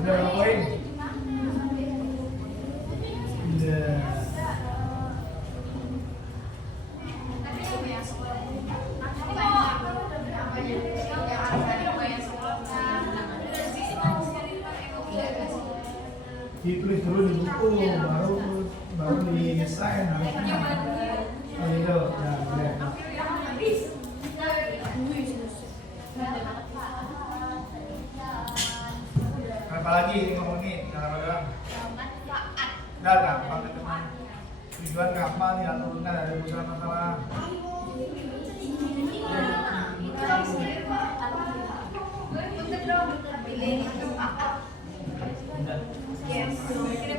Udah berapa poin? Udah. Ditulis dulu di buku, baru di-sign. Oh itu, ya boleh. Apa lagi ini ngomongin? Apa doang? Enggak, teman. Tujuan kapal nih turunkan dari usaha masalah.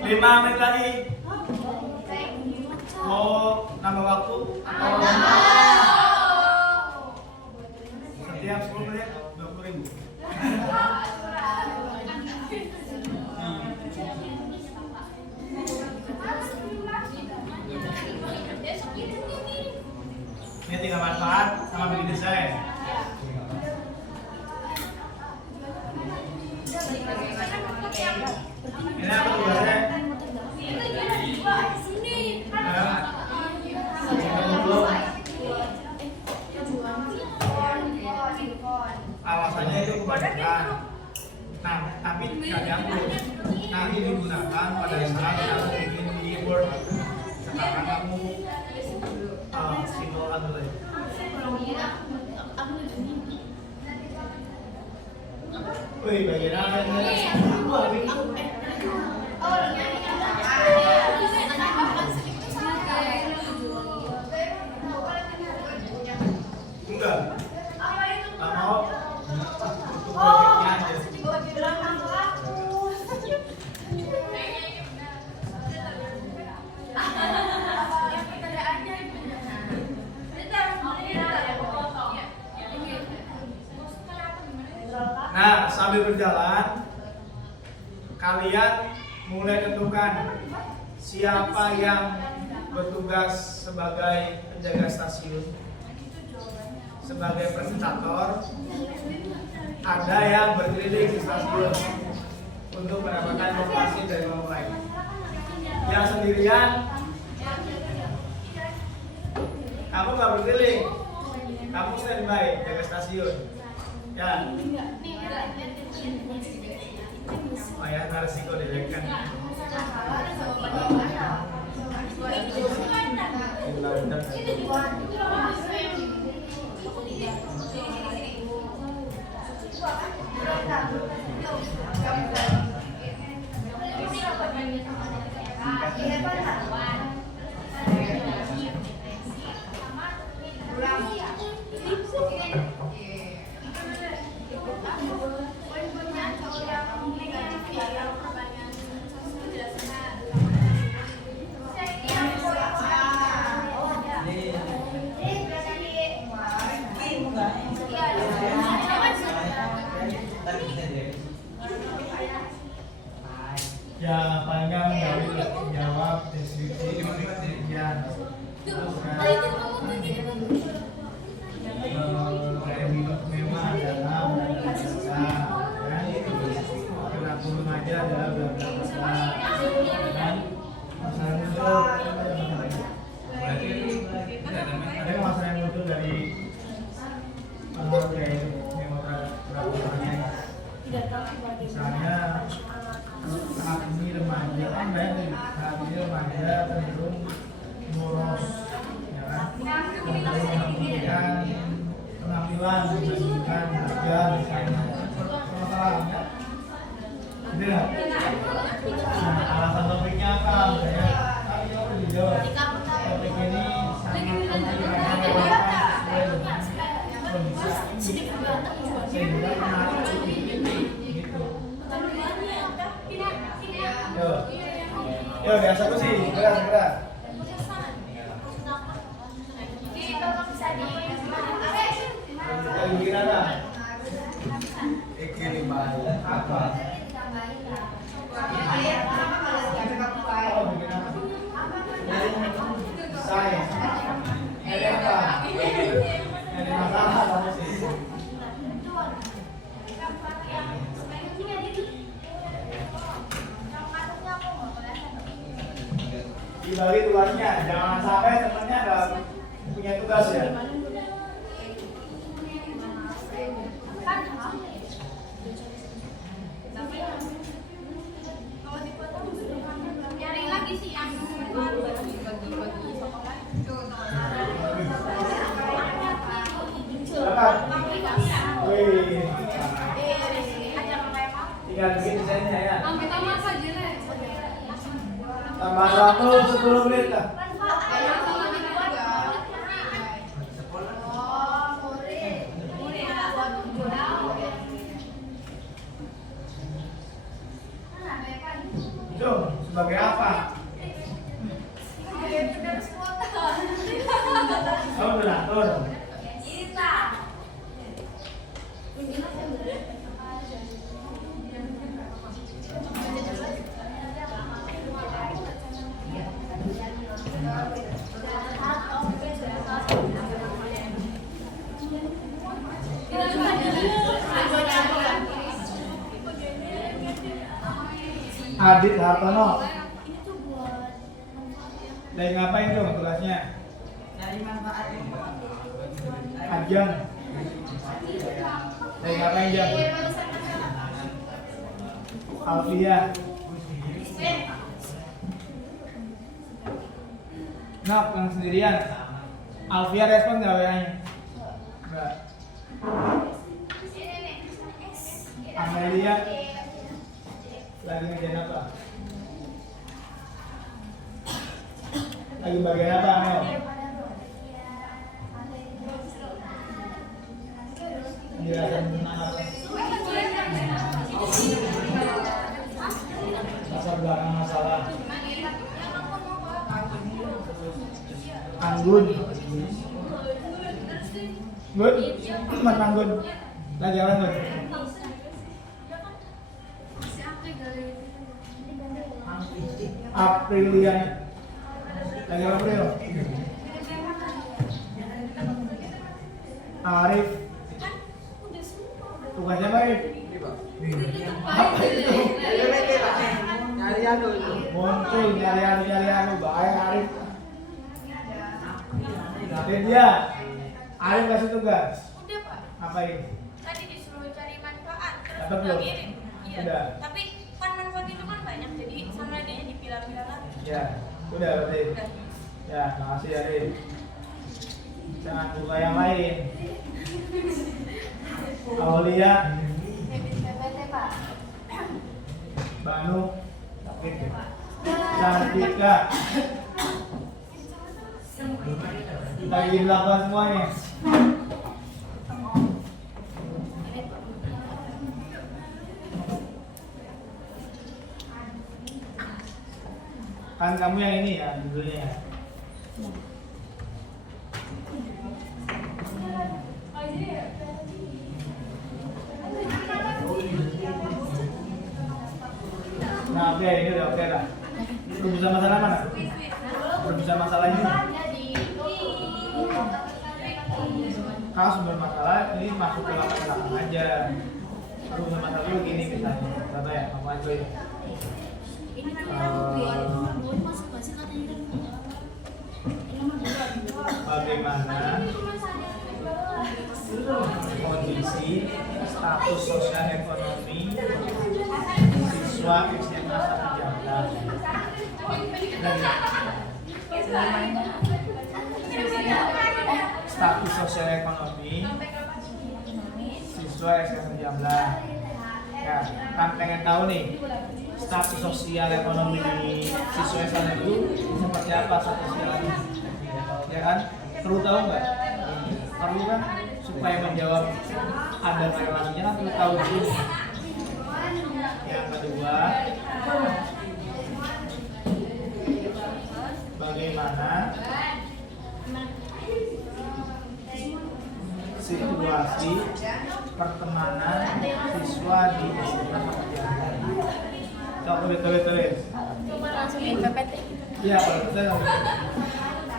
5 menit lagi. Mau nambah waktu? Tiap 10 menit 20.000. Ini tinggal manfaat sama bikin desain. Ini apa tugasnya? Alasannya itu kebanyakan. Nah, tapi kadang nanti digunakan pada saat kamu bikin di Word. Sekarang kamu simpelkan dulu ya. Wih, bagian apa ini? Enggak. Nggak mau. Untuk proyeknya aja. Nah, sambil berjalan, kalian mulai tentukan siapa yang bertugas sebagai penjaga stasiun, sebagai presentator, ada yang berkeliling di stasiun untuk mendapatkan informasi dari orang lain. Yang sendirian, kamu nggak berkeliling, kamu standby jaga stasiun. Ya. Oh ya, resiko dilekkan. Ya, paling nggak jawab deskripsi penelitian. Kayak memang adalah biasa, kan? Kenapa remaja adalah biasa, kan? Masalah muncul, ada masalah yang muncul dari kayak misalnya saat ini remaja kan banyak saat ini remaja cenderung boros, ya kan? Kemudian penampilan dibandingkan harga misalnya masalahnya, gitu ya. Nah, alasan topiknya apa? Misalnya kan kita udah dijawab topik ini sangat penting karena sesuai dengan kondisi sehingga menarik gitu. Yo, biasa tuh sih, segera. Dari gimana? Apa? Oh, bikin apa? Saya. Ada apa? Ada masalah kamu sih? Dibagi tugasnya, jangan sampai temennya nggak punya tugas ya. Nyari lagi sih yang bagi. Dapat. Wih. Tinggal bikin desainnya ya. Tambah waktu 10 menit lah. Itu sebagai apa? Oh, donatur. Adit Hartono. Ini tuh buat Lagi ngapain dong tugasnya? Dari manfaat. Ajang. Lagi ngapain Jang? Alfia. Nok yang sendirian. Alfia respon nggak WA-nya? Nggak. Amelia lagi ngerjain apa? Lagi bagian apa Amel? Penjelasan tentang apa? Latar belakang masalah. Anggun. Good. Mana Anggun? Lagi jalan Gun. Aprilian. Lagi apa April? Arif. Tugasnya apa Arif? Apa itu? Nyari anu itu. Muncul nyari bahaya Arif. Dan dia Arif kasih tugas. Udah Pak. Apain? Tadi disuruh cari manfaat, terus Dapat belum? ngirim. Iya. Udah. Tapi kan manfaat itu kan banyak, jadi sama adanya dipilah-pilah lagi. Ya, udah berarti. Udah. Ya, makasih Arif. Jangan buka yang lain. Aulia, PPT Pak. Banu, Cantika. Lagi delapan semuanya. Kan kamu yang ini ya judulnya. Nah oke, ini udah oke lah. Belum bisa masalah mana? Belum bisa masalah ini. Kalau sumber masalah ini masuk ke latar belakang aja. Sumber masalah itu gini misalnya. Berapa ya? Kamu aja ya. Bagaimana kondisi status sosial ekonomi siswa SMA 1 Jambi. Status sosial ekonomi siswa SMA Jambi. Ya, kan pengen tahu nih status sosial ekonomi siswa SMA itu seperti apa status sosialnya? Ya kan? Perlu tahu nggak? Perlu kan? Supaya menjawab ada relasinya kan perlu tahu dulu. Yang kedua, bagaimana situasi pertemanan siswa di SMA 1 Jambi? Coba tulis. Langsungin PPT. Iya, kalau bisa.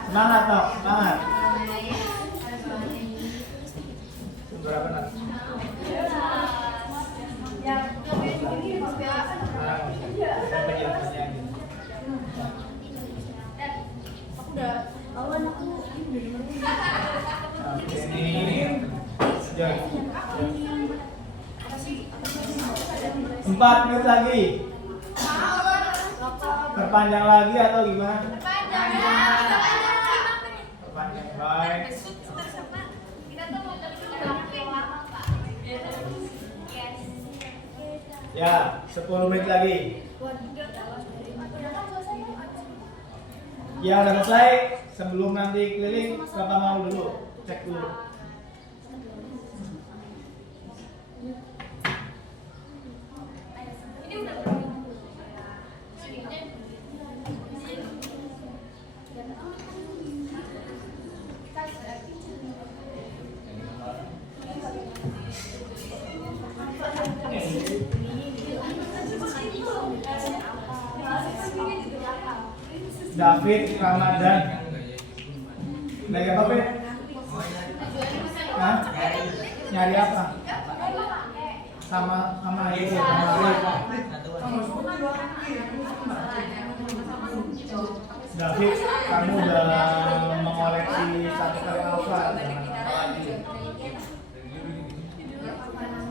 Semangat toh, semangat. Berapa nak? Penjelasannya aja. Oke, ini John. 4 menit lagi. Perpanjang lagi atau gimana? Perpanjang, baik. Ya, 10 menit lagi. Ya udah selesai. Sebelum nanti keliling, Bapak mau dulu cek dulu. David Ramadan. Lagi apa, Fit? Hah? Nyari apa? sama itu David, kamu udah mengoleksi satu kali alfa lagi.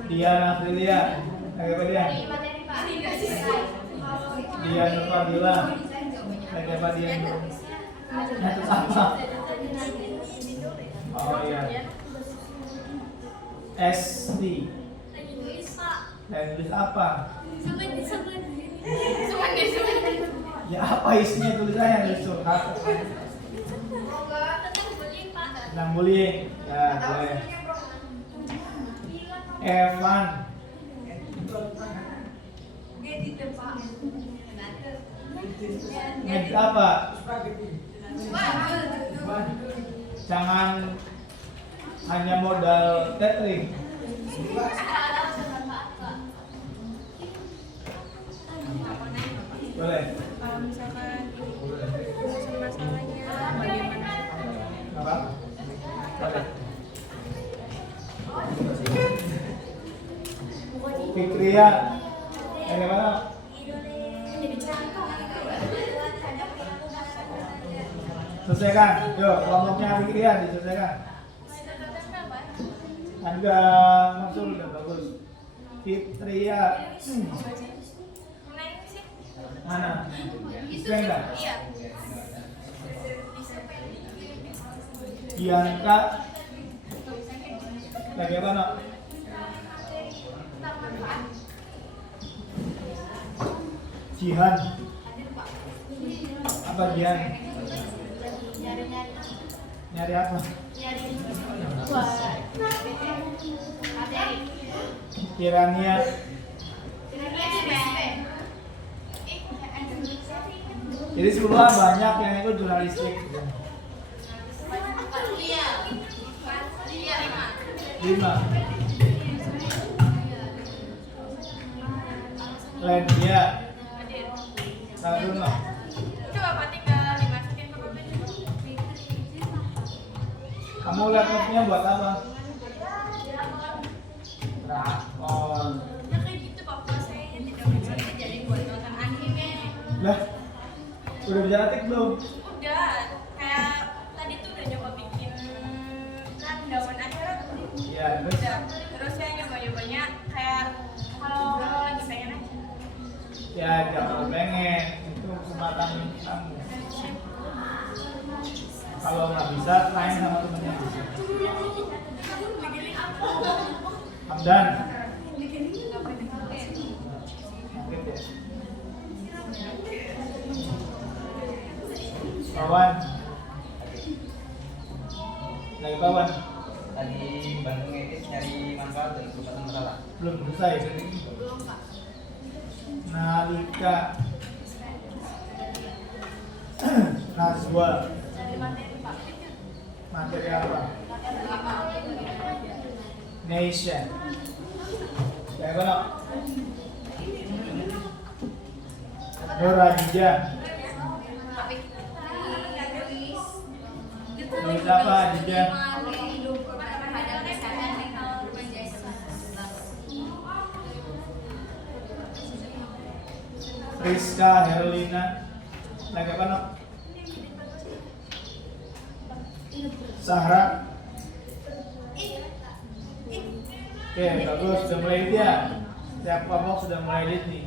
Dian Aprilia, lagi apa Dian? Dian Nurfadila, lagi apa Dian? Itu apa? Oh iya. SD. Dan tulis apa? Ya apa isinya tulisannya tulis curhat. Tentang bullying. Ya boleh. Evan. Ngedit apa? Jangan hanya modal tethering. Boleh. Kalau misalkan urusan masalahnya bagaimana? Apa? Boleh. Fikria, bagaimana? Selesaikan, yuk kelompoknya Fikria diselesaikan. Anda masuk udah bagus. Fitria, mana? Bisa enggak? Bianca, bagaimana? Jihan, apa Jihan? Nyari apa? Kirania, jadi sekolah banyak yang ikut jurnalistik. 5. Lendia, satu no. Coba Pak tinggal dimasukin ke mobil. Kamu laptopnya buat apa? Rakon. Ya kayak gitu Pak, saya tidak bisa jadi buat nonton anime. Lah, udah bisa ketik belum? Udah, kayak tadi tuh udah nyoba bikin kan daun acara tuh. Iya, terus Udah, terus saya nyoba-nyobanya kayak kalau lagi pengen aja. ya jangan pengen itu kesempatan kamu. Kalau nggak bisa, main sama temennya bisa. Hamdan. Sakit ya. Kawan. Lagi kawan. Tadi bantu ngedit nyari manfaat dan kesempatan masalah. Belum selesai. Nalika. Nazwa. Materi apa? Nation. Kayak mana? Nuranja. Nulis apa Jija? Rizka Herlina. Lagi apa no? Sahra. Oke, bagus, sudah mulai edit ya. Setiap kelompok sudah mulai edit nih.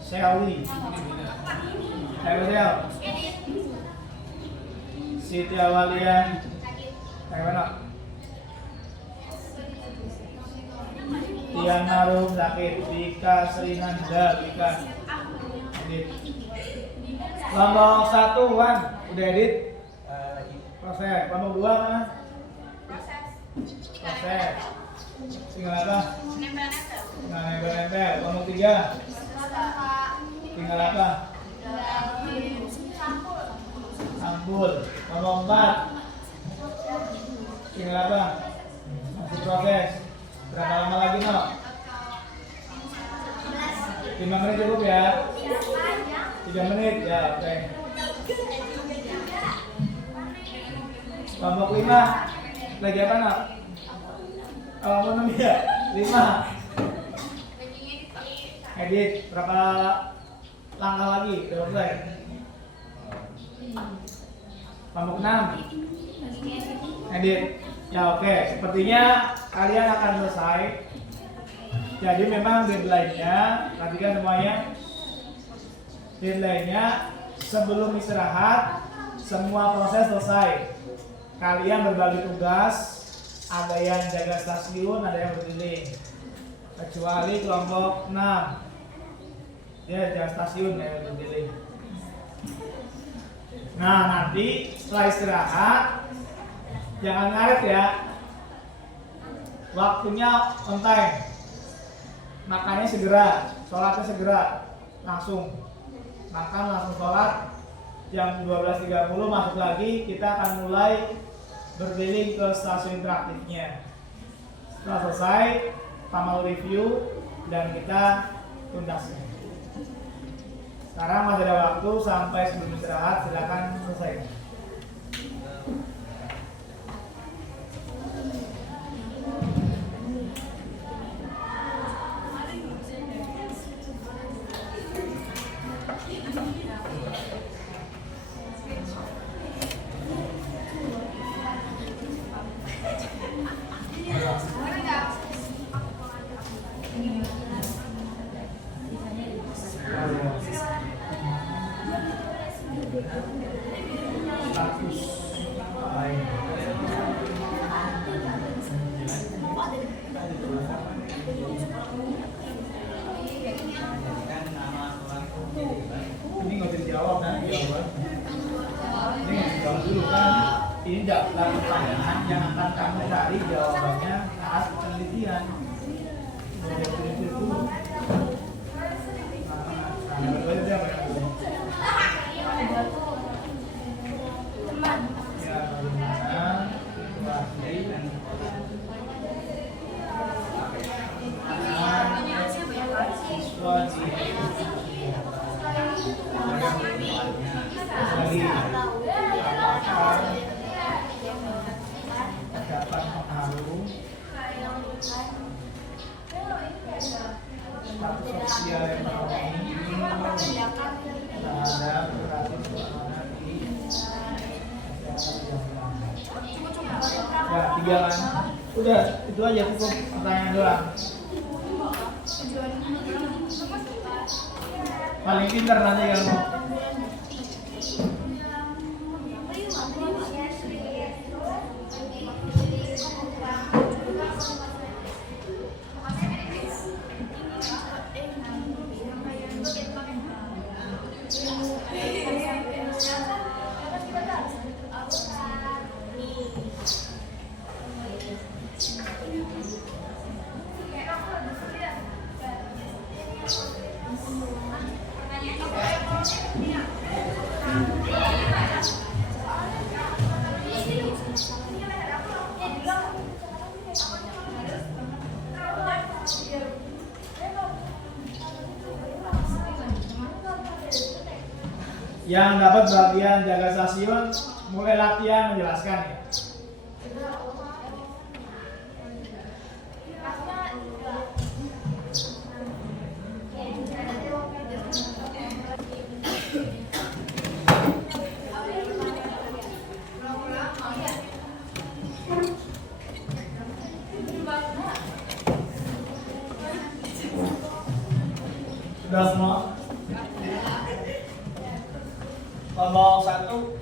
Shelly. Sel. Siti Awalian. Kayak mana? Tiana Rum sakit. Vika Srinanda. Vika. Edit. Kelompok 1 Wan. Udah edit? Proses. Kelompok 2 mana? Proses. Tinggal apa? Tinggal nempel-nempel. Kelompok 3. Tinggal apa? Sampul. Kelompok 4. Tinggal apa? Masih proses. Berapa lama lagi no? 5 menit cukup ya? 3 menit ya, oke. Kelompok 5 lagi apa no? Kelompok 6 ya? 5 Edit, berapa langkah lagi? Udah selesai? Kelompok 6. Edit. Ya oke, sepertinya kalian akan selesai. Jadi memang deadline-nya, perhatikan semuanya. Deadline-nya sebelum istirahat semua proses selesai. Kalian berbagi tugas, ada yang jaga stasiun, ada yang berkeliling. Kecuali kelompok 6. Ya, jaga stasiun ya berkeliling. Nah, nanti setelah istirahat jangan ngaret ya. Waktunya on time. Makannya segera, sholatnya segera, langsung makan, langsung sholat. Jam 12.30 masuk lagi, kita akan mulai berkeliling ke stasiun interaktifnya. Setelah selesai, tamal review dan kita tuntasnya. Sekarang masih ada waktu sampai sebelum istirahat, silakan selesaikan. Ini nggak bisa dijawab kan? Jawaban. Ini nggak dijawab dulu kan? Ini daftar pertanyaan yang akan kamu cari jawabannya saat penelitian. Boleh penelitian dulu. Dapat pengaruh status sosial ekonomi terhadap kreatif suasana di ya 3 kan udah itu aja cukup pertanyaan doang. Paling pintar nanti kamu. Yang dapat bagian jaga stasiun mulai latihan menjelaskan ya. Sudah semua? Kalau 1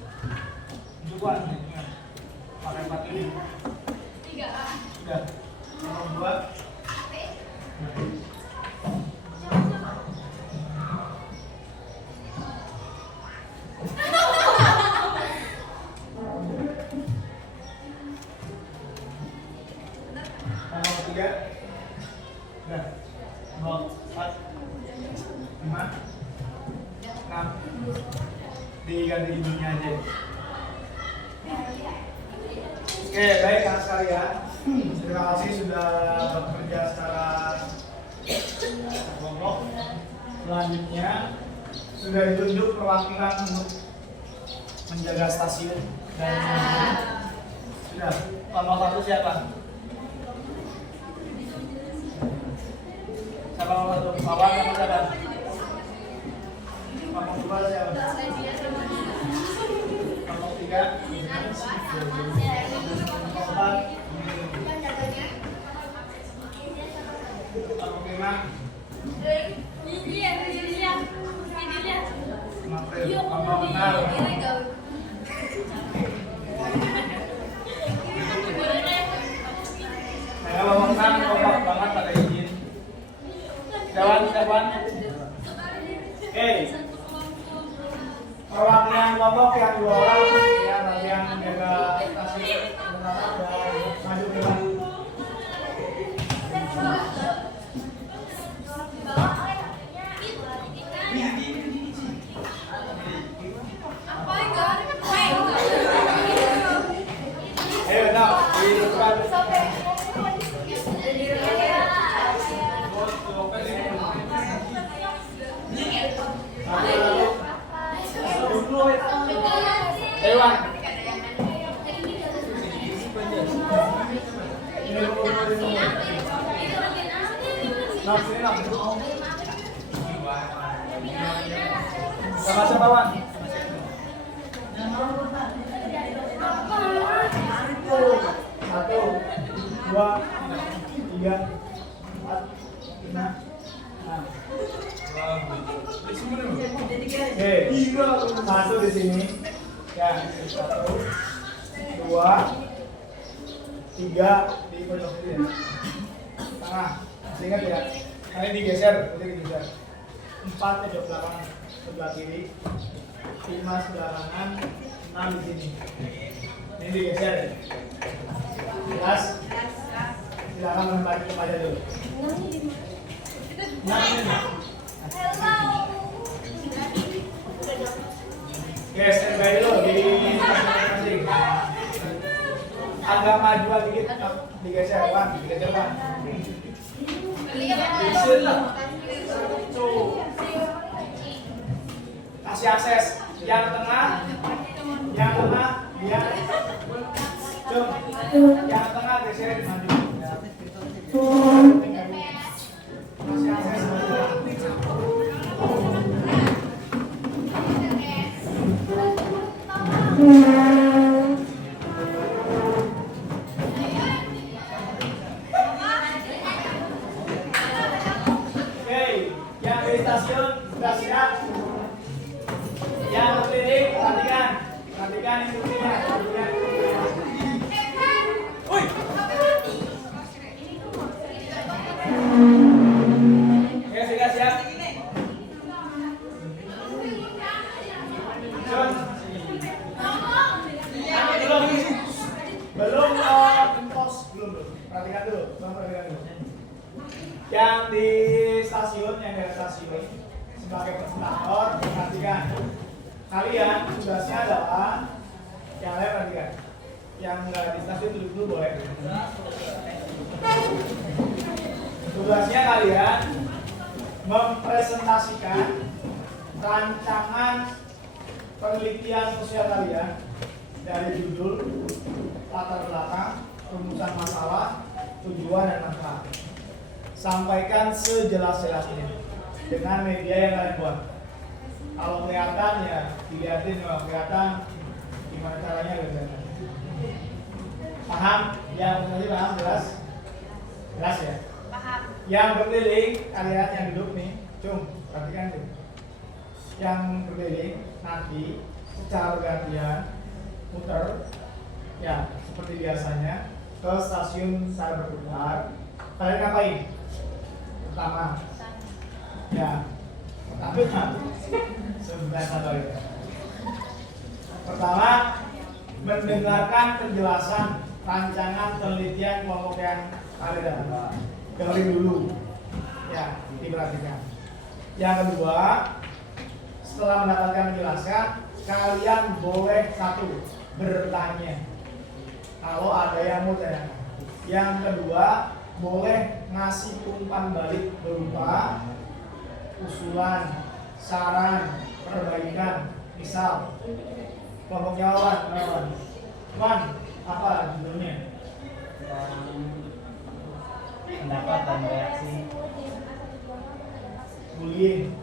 juan pakai 4 ini 3 sudah. Kalau 2 kalau 3 sudah. Kalau 4 5 6 diganti hidungnya aja. Oke, baik anak sekalian. Terima kasih sudah bekerja secara kelompok. Selanjutnya sudah ditunjuk perwakilan untuk menjaga stasiun dan sudah. Nomor 1 siapa? Siapa? kelompok satu Wawan sama siapa? Kelompok dua siapa? Kelompok tiga? Kelompok empat? Kelompok lima? Kelompok enam? Kalau makan kompak banget pada izin. Jawan. Oke. Perwakilan kelompok yang 2 orang ya nanti yang menjaga tasik pertama dan maju ke depan. Ayo, nah, di depan. Dewan. Sama siapa, Wan? Satu, dua, tiga, empat, lima, enam. Oke, satu di sini. Ya, 1, 2, 3 di pojok sini. Tengah, ingat ya. Kali digeser, berarti digeser. 4 pojok belakang sebelah kiri, 5 sebelah kanan, 6 di sini. Ini digeser. Jelas? Silakan menempati aja dulu. Nah, ini. Oke, standby dulu di masing-masing. Agak majuan dikit, digeser Bang, digeser Bang. Kasih akses yang tengah, biar yang tengah geser maju. Kasih akses maju. Stasiun sudah siap. Yang berdiri perhatikan instruksinya. Oke, sudah siap. Belum pos belum. Perhatikan dulu, perhatikan dulu. Yang di stasiun, yang dari stasiun sebagai presentator, perhatikan kalian tugasnya adalah yang lain perhatikan, yang nggak di stasiun duduk dulu boleh. Tugasnya kalian mempresentasikan rancangan penelitian sosial kalian dari judul, latar belakang, rumusan masalah, tujuan dan manfaat. Sampaikan sejelas-jelasnya dengan media yang kalian buat. Kalau kelihatan ya dilihatin, kalau kelihatan gimana caranya kelihatan. Paham? Ya, tadi paham jelas? Jelas ya? Paham. Yang berkeliling kalian yang duduk nih, cum, perhatikan tuh. Yang berkeliling nanti secara bergantian muter, ya seperti biasanya ke stasiun saya berputar. Kalian ngapain? Pertama, ya, sebentar sabar ya. Pertama, mendengarkan penjelasan rancangan penelitian kelompok yang kalian dengerin dulu, ya, diperhatikan. Yang kedua, setelah mendapatkan penjelasan, kalian boleh satu bertanya. Kalau ada yang mau tanya. Yang kedua, boleh ngasih umpan balik berupa usulan, saran, perbaikan. Misal, kelompoknya Wan, apa judulnya? Pendapat dan reaksi. bullying.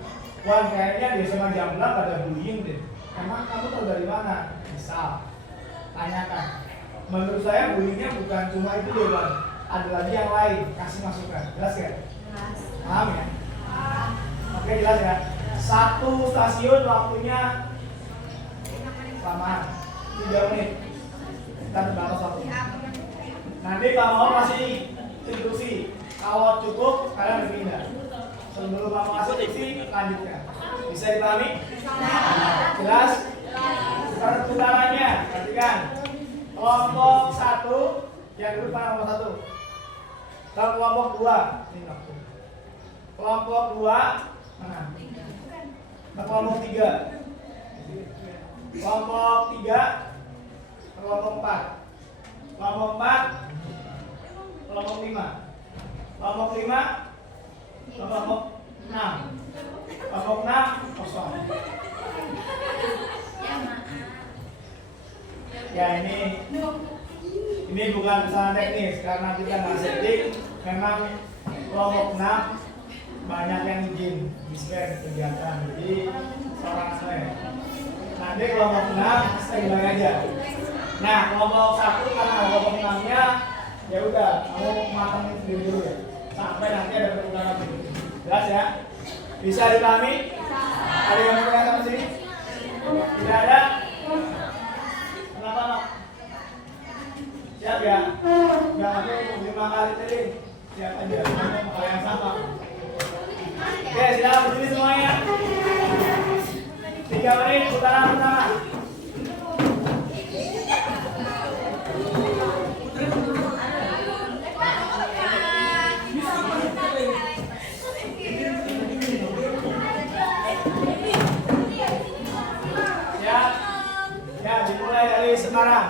Wan, kayaknya di SMA Jamblang ada bullying deh. Emang kamu tahu dari mana? Misal, tanyakan. Menurut saya bullyingnya bukan cuma itu deh, Wan. Ada lagi yang lain, kasih masukan. Jelas ya? Paham ya? Oke, jelas ya? Satu stasiun waktunya samaan 3 menit. Kita terbatas waktunya. Nanti Pak Mawar kasih instruksi. Kalau cukup, kalian berpindah. Sebelum Pak Mawar kasih instruksi, lanjutkan. Bisa dipahami? Jelas? Sekarang putarannya, perhatikan. Kelompok 1, yang dulu Pak nomor 1. Dan kelompok 2, ini waktu. Kelompok 2, mana? Nah, kelompok 3. Kelompok 3, kelompok 4. Kelompok 4, kelompok 5. Kelompok 5, kelompok 6. Kelompok 6, kosong. Ya ini bukan kesalahan teknis karena kita nggak setting. Memang kelompok 6 banyak yang izin dispen kegiatan, jadi seorang saya. Nanti kelompok 6 standby aja. Nah kelompok 1 karena kelompok 6-nya ya udah kamu matangin sendiri dulu ya sampai nanti ada pertukaran gitu. Jelas ya? Bisa dipahami? Ada yang mau datang sini? Tidak ada? Kenapa Mak? Siap ya? Yang aku 5 kali tadi siap aja, kalau yang sama. Oke, siap berdiri semuanya. 3 menit putaran pertama. Ya, dimulai dari sekarang.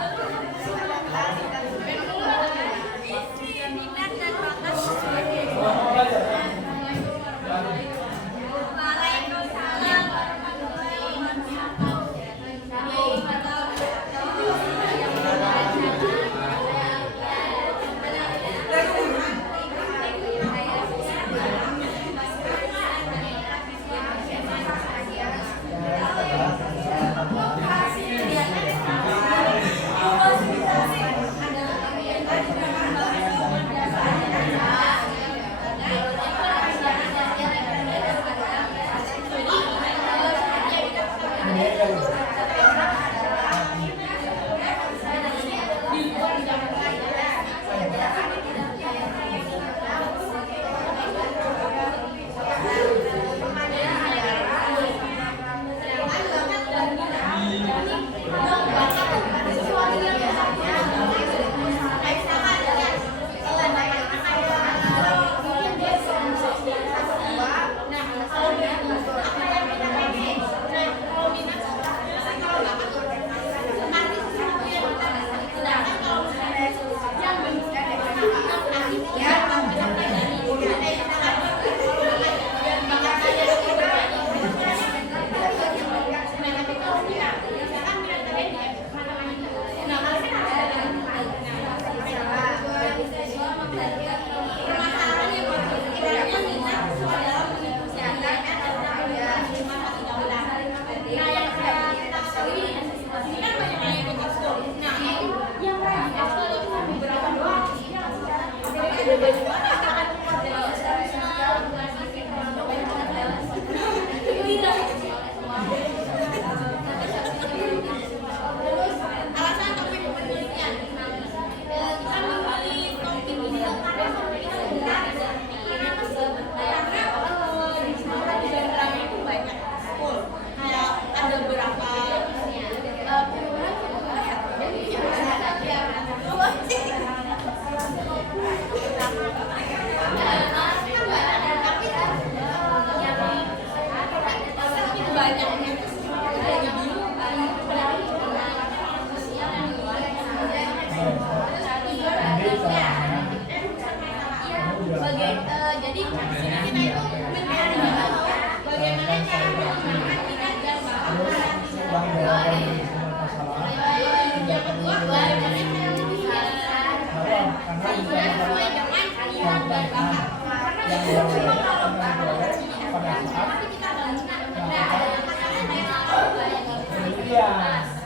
Ada berapa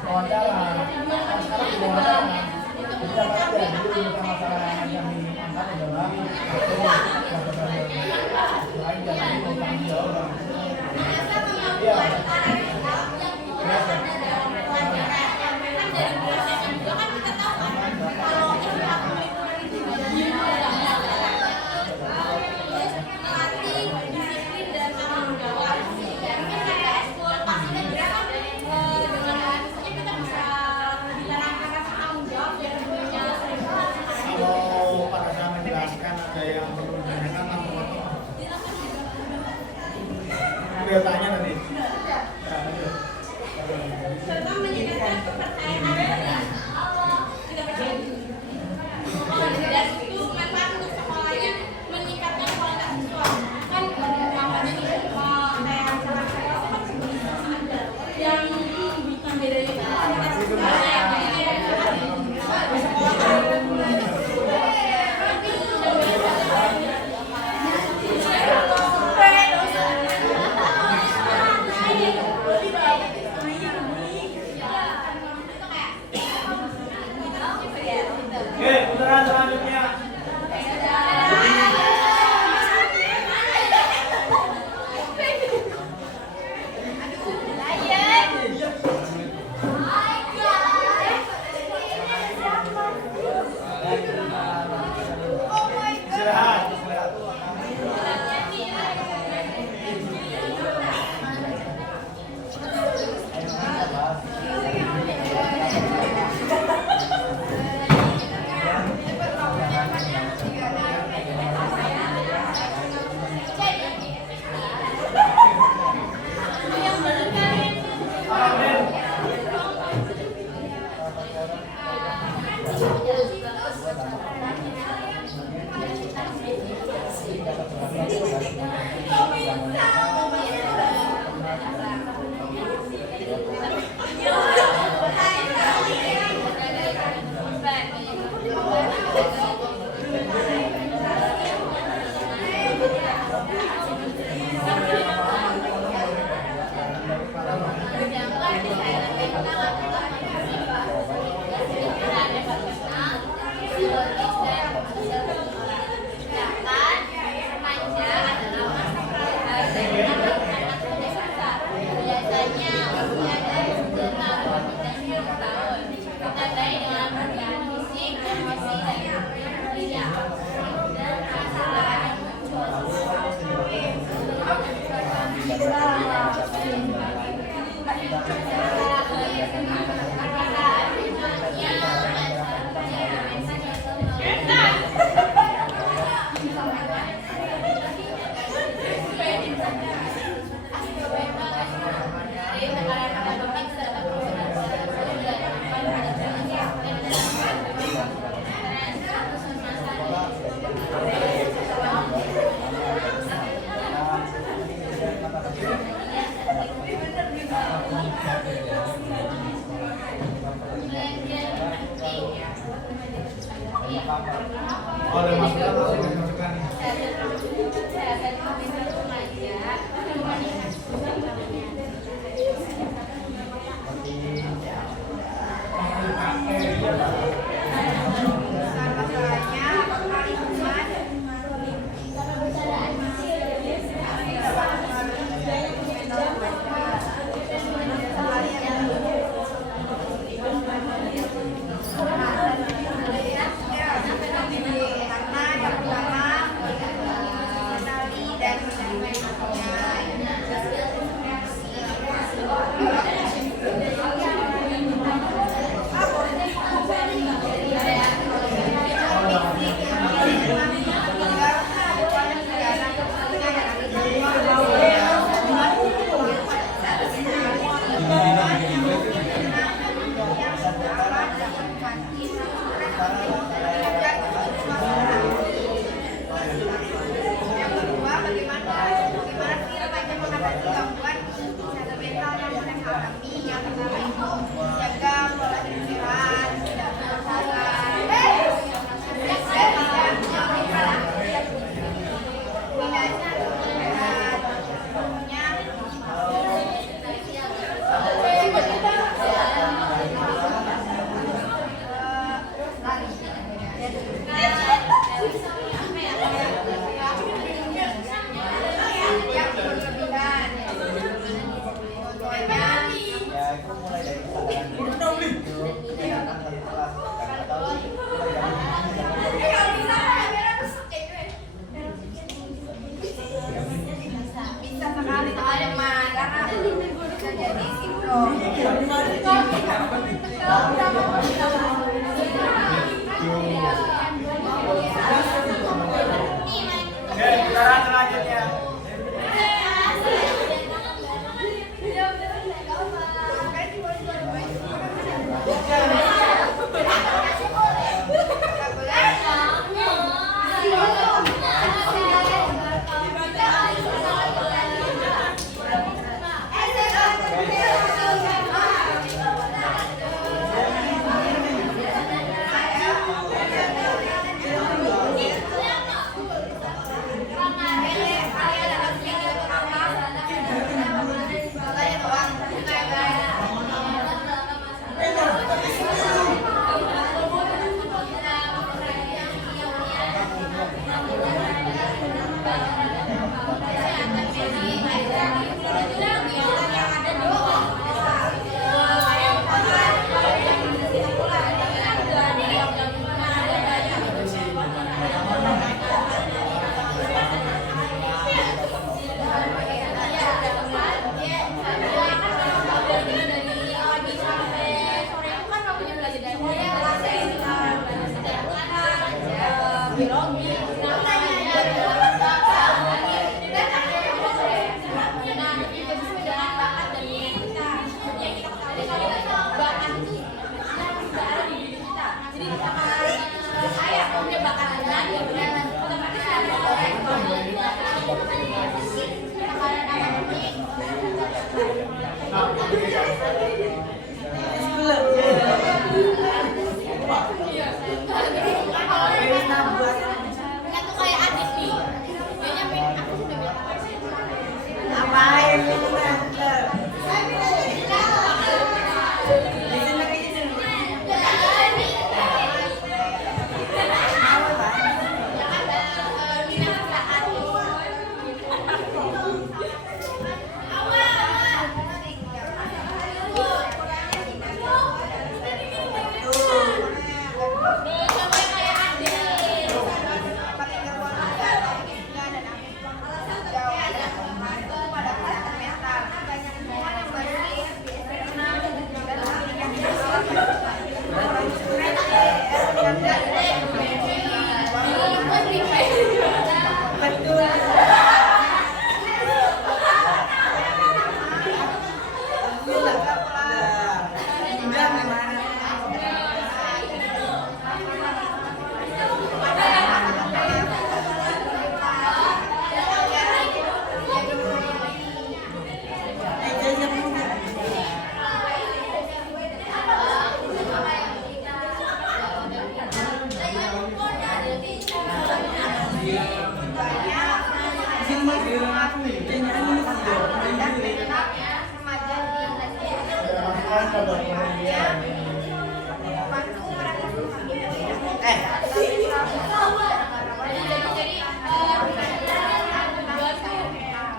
wawancara. Kan sekarang sudah wawancara. Jadi apa aja? Jadi bukan masalah yang diangkat adalah satu lain jangan bertanggung jawab. Iya. Kalau Pak Rasa menjelaskan ada yang perlu ditanyakan apa? Beliau tanya tadi. serta meningkatkan kepercayaan dan itu manfaat untuk sekolahnya meningkatkan kualitas siswa kan namanya nih kayak acara saya kan sebenarnya ada yang bikin bedanya itu kualitas siswa Oke, putaran selanjutnya. Istirahat. Oleh masalah langsung dimasukkan nih. Bisa sekali teman-teman karena bisa jadi sinkron. Oke, putaran selanjutnya.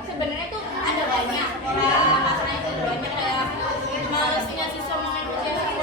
Sebenarnya tuh ada banyak. Masalahnya tuh banyak kayak malesnya siswa mengerjakan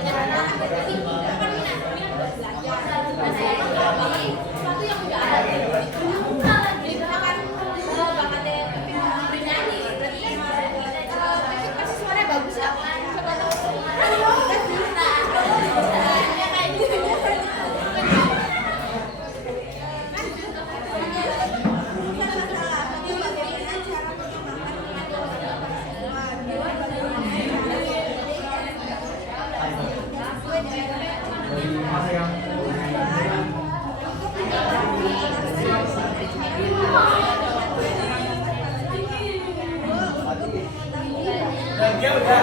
belajar anak tapi kan minat buat belajar. Nah saya kan banget sesuatu yang udah ada jadi misalkan bakatnya tapi mau bernyanyi berarti Pipit pasti suaranya bagus ya. Coba tahu ya kayak gitu. Dan dia udah.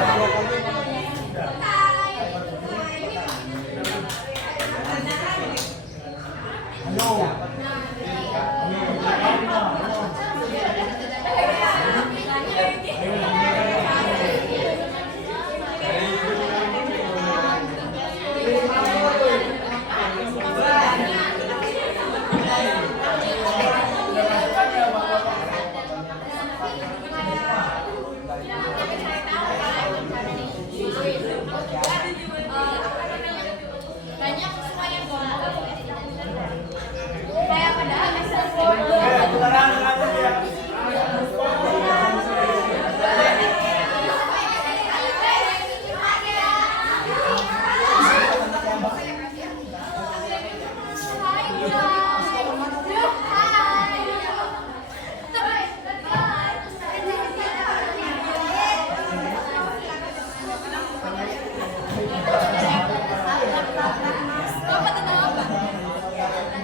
banyak semua yang kayak padahal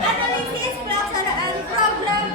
analisis pelaksanaan program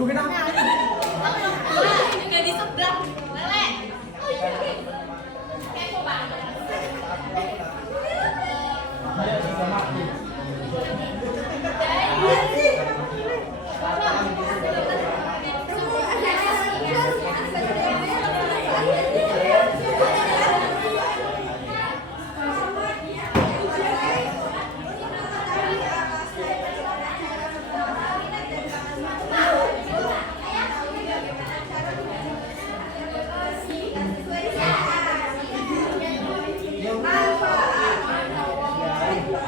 Joget apa? Nggak diseberang, lele. Kepo banget.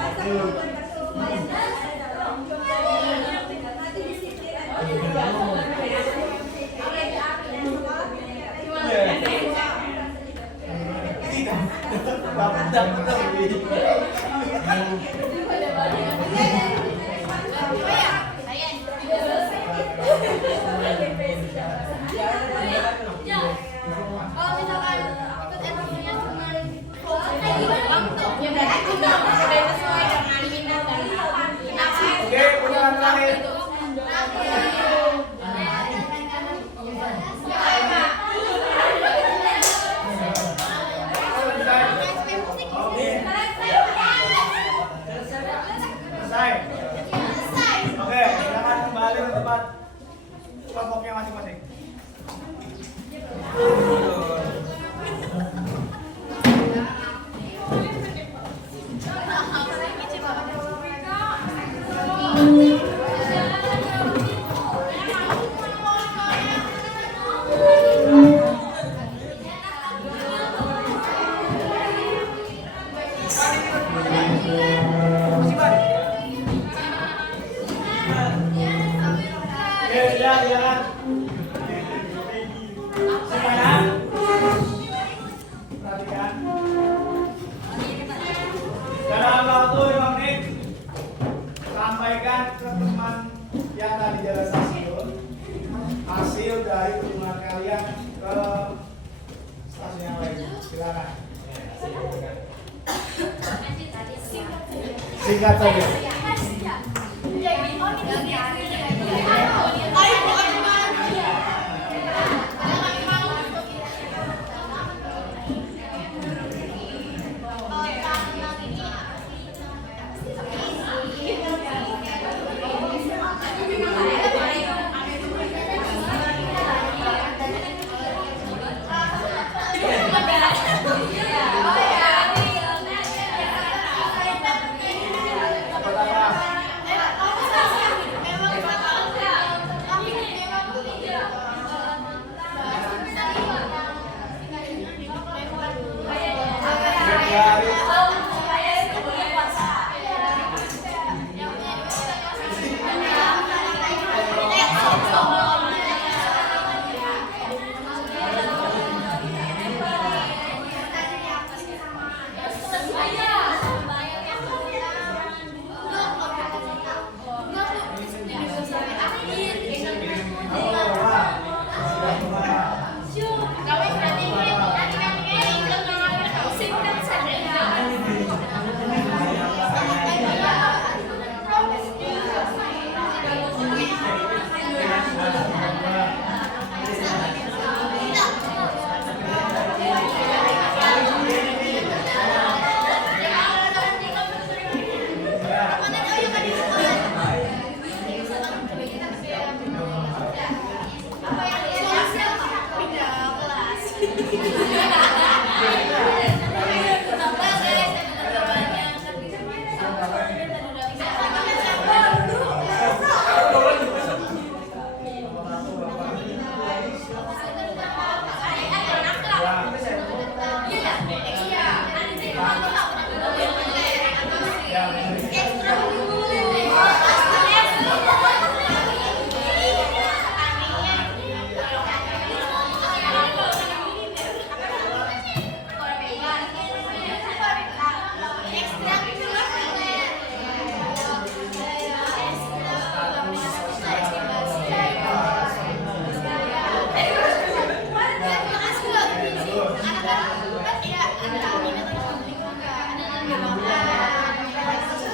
Manfaat. terakhir? Oke. Selesai. Oke, silakan kembali ke tempat kelompoknya masing-masing. Oke, silakan. Semuanya perhatikan. Dalam waktu 5 menit sampaikan ke teman yang tadi jalan stasiun hasil dari kunjungan kalian ke stasiun yang lain. Silakan. Singkat saja.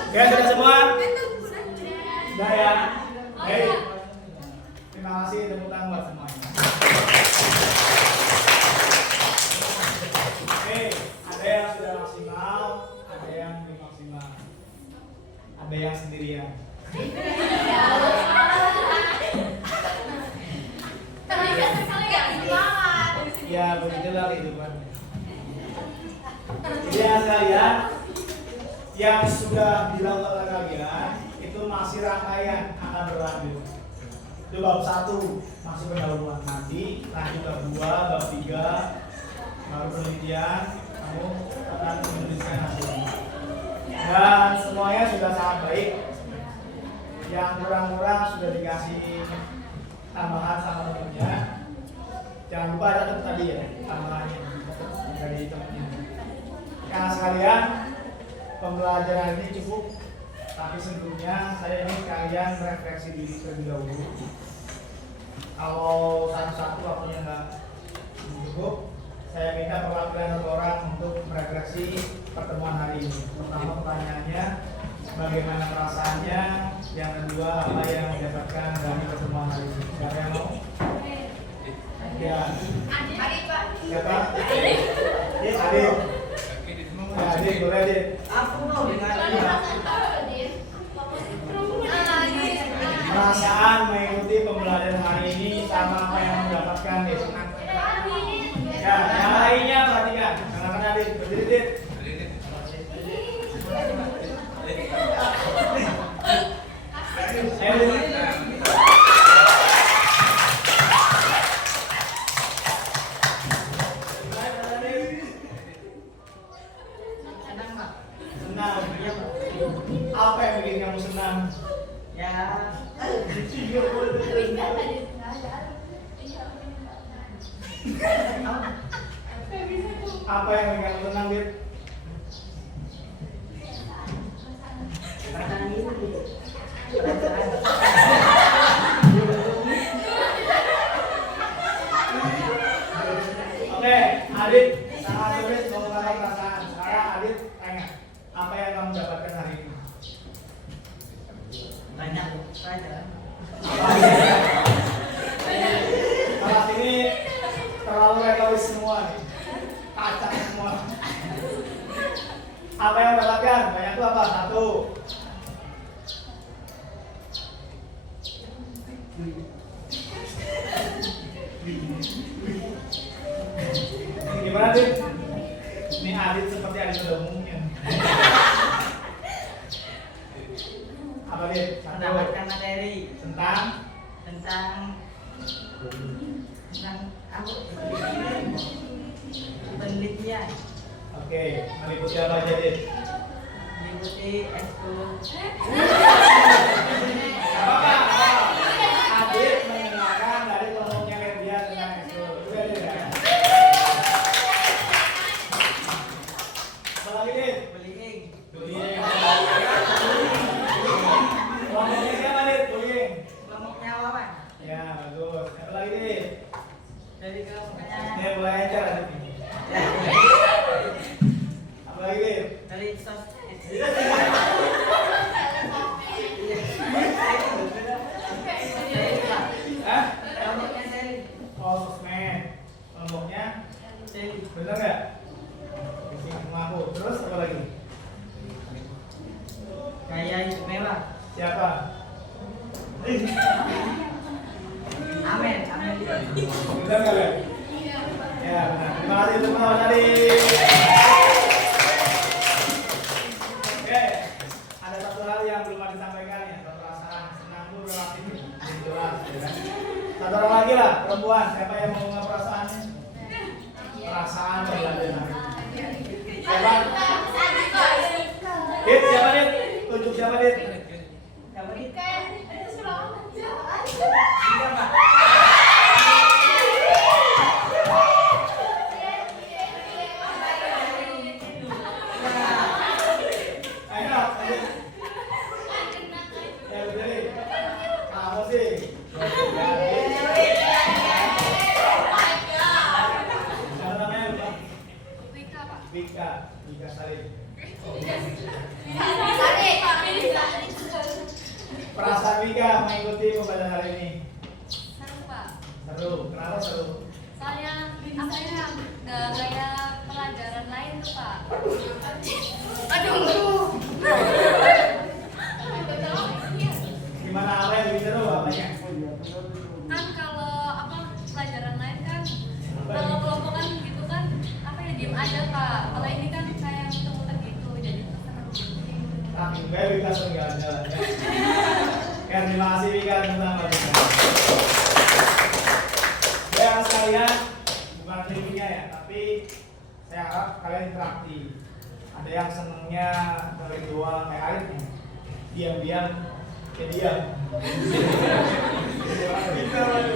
Oke, sudah semua? Sudah ya? Baik. Terima kasih, tepuk tangan buat semuanya. Oke, ada yang sudah maksimal, ada yang belum maksimal, ada yang sendirian. Ya, begitulah kehidupan. Jadi yang sekalian, yang sudah dilakukan oleh kalian itu masih rangkaian akan berlanjut. Itu bab 1 masih pendahuluan, nanti lanjut bab 2, bab 3 baru penelitian, kamu akan menuliskan hasilnya. Dan semuanya sudah sangat baik. Yang kurang-kurang sudah dikasih tambahan sama temennya. Jangan lupa ada tadi ya tambahannya dari temennya. Karena sekalian pembelajaran ini cukup, tapi sebelumnya saya ingin kalian merefleksi diri terlebih dahulu. Kalau satu-satu waktunya nggak cukup, saya minta perwakilan satu orang untuk merefleksi pertemuan hari ini. Pertama pertanyaannya, bagaimana perasaannya Yang kedua, apa yang didapatkan dari pertemuan hari ini? Siapa yang mau? Ya. Siapa? Adit. Ya, Adit, boleh Adit. Aku mau dengan Perasaan mengikuti pembelajaran hari ini sama apa yang mendapatkan Dit. Ya, yang lainnya perhatikan. Silakan Adit, berdiri Dit. Ayo Dit. Senang. Apa yang bikin kamu senang? ya Apa yang bikin kamu senang, Dit? perasaan ini. Oke, Adit, sangat sulit mengungkapkan perasaan. Sekarang Adit tanya, apa yang kamu dapatkan hari ini? Banyak saja. Kelas ini terlalu egois semua nih, kacang semua. Apa yang dapatkan? Banyak itu apa? Satu. Gimana Dit? Ini Adit seperti Adit pada umumnya. Apa Dit? Mendapatkan materi Tentang tentang aku penelitian, Oke, meliputi apa aja Dit? mengikuti ekskul Apa? Adit mendengarkan dari kelompoknya media tentang ekskul. Juga Dit ya? Apa lagi Dit? bullying, Bullying. Kelompoknya siapa Dit? Bullying. kelompoknya Wawan. Ya, bagus. Apa lagi Dit? Dari kelompoknya Ini mulai aja Adit. Apa lagi Dit? dari sosmed. Hah? Kelompoknya Sally. Oh, sosmed. Kelompoknya Sally. bener nggak? Mengaku. Terus apa lagi? Gaya hidup mewah. Siapa? Amen, amen. Bener nggak ya? Ya, benar. Terima kasih untuk teman tadi. Oke, ada satu hal yang belum ada disampaikan ya, perasaan senang itu relatif, jelas, ya kan? Satu orang lagi lah, perempuan. Siapa yang mau ngomong perasaannya? Perasaan belajar hari ini. Siapa? Dit, siapa Dit? Tunjuk siapa Dit? Kamu ini Ayo, lanjut. Ya, berdiri. Kamu sih. Siapa namanya lupa? Vika Salim. Perasaan Vika mengikuti pembelajaran hari ini. Seru Pak. Seru. Kenapa seru? Soalnya apa ya nggak kayak pelajaran lain tuh Pak. Aduh. Gimana apa yang lebih seru apanya? Kan kalau apa pelajaran lain kan kalau kelompokan gitu kan apa ya diem aja Pak. Kalau ini kan kayak muter-muter gitu jadi seru. Saking gue Vika sering jalan-jalan ya. Ya, terima kasih Vika tentang pelajaran. Ya sekalian, bukan trivia ya, tapi saya harap kalian interaktif. Ada yang senengnya dari doang kayak Arif nih, diam-diam ya diam.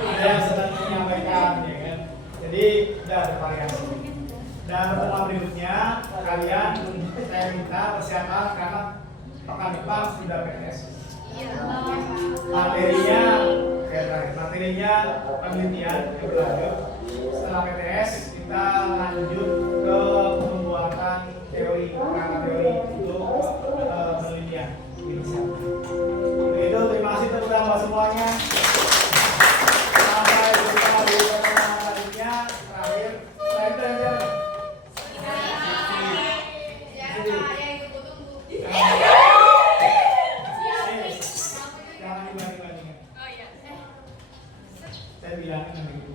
Ada yang senang menyampaikan, ya kan. Jadi udah ada variasi. Dan pertemuan berikutnya kalian saya minta persiapan karena pekan depan sudah PTS. Materinya penelitian yang berlanjut. Setelah PTS kita lanjut ke pembuatan teori, kerangka teori untuk penelitian. Begitu bilangin yang gitu.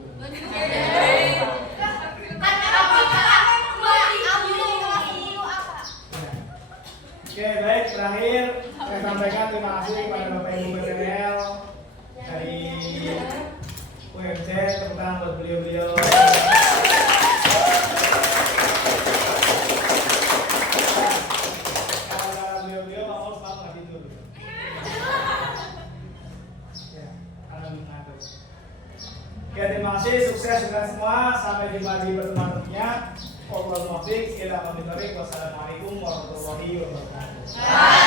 Oke, baik, terakhir saya sampaikan terima kasih kepada Bapak Ibu PTL dari UMC, tepuk tangan buat beliau-beliau. Kalau beliau-beliau mau selalu nggak tidur. Ya, karena belum ngantuk. Oke, terima kasih, sukses untuk semua. Sampai jumpa di pertemuan berikutnya. Wassalamualaikum warahmatullahi wabarakatuh.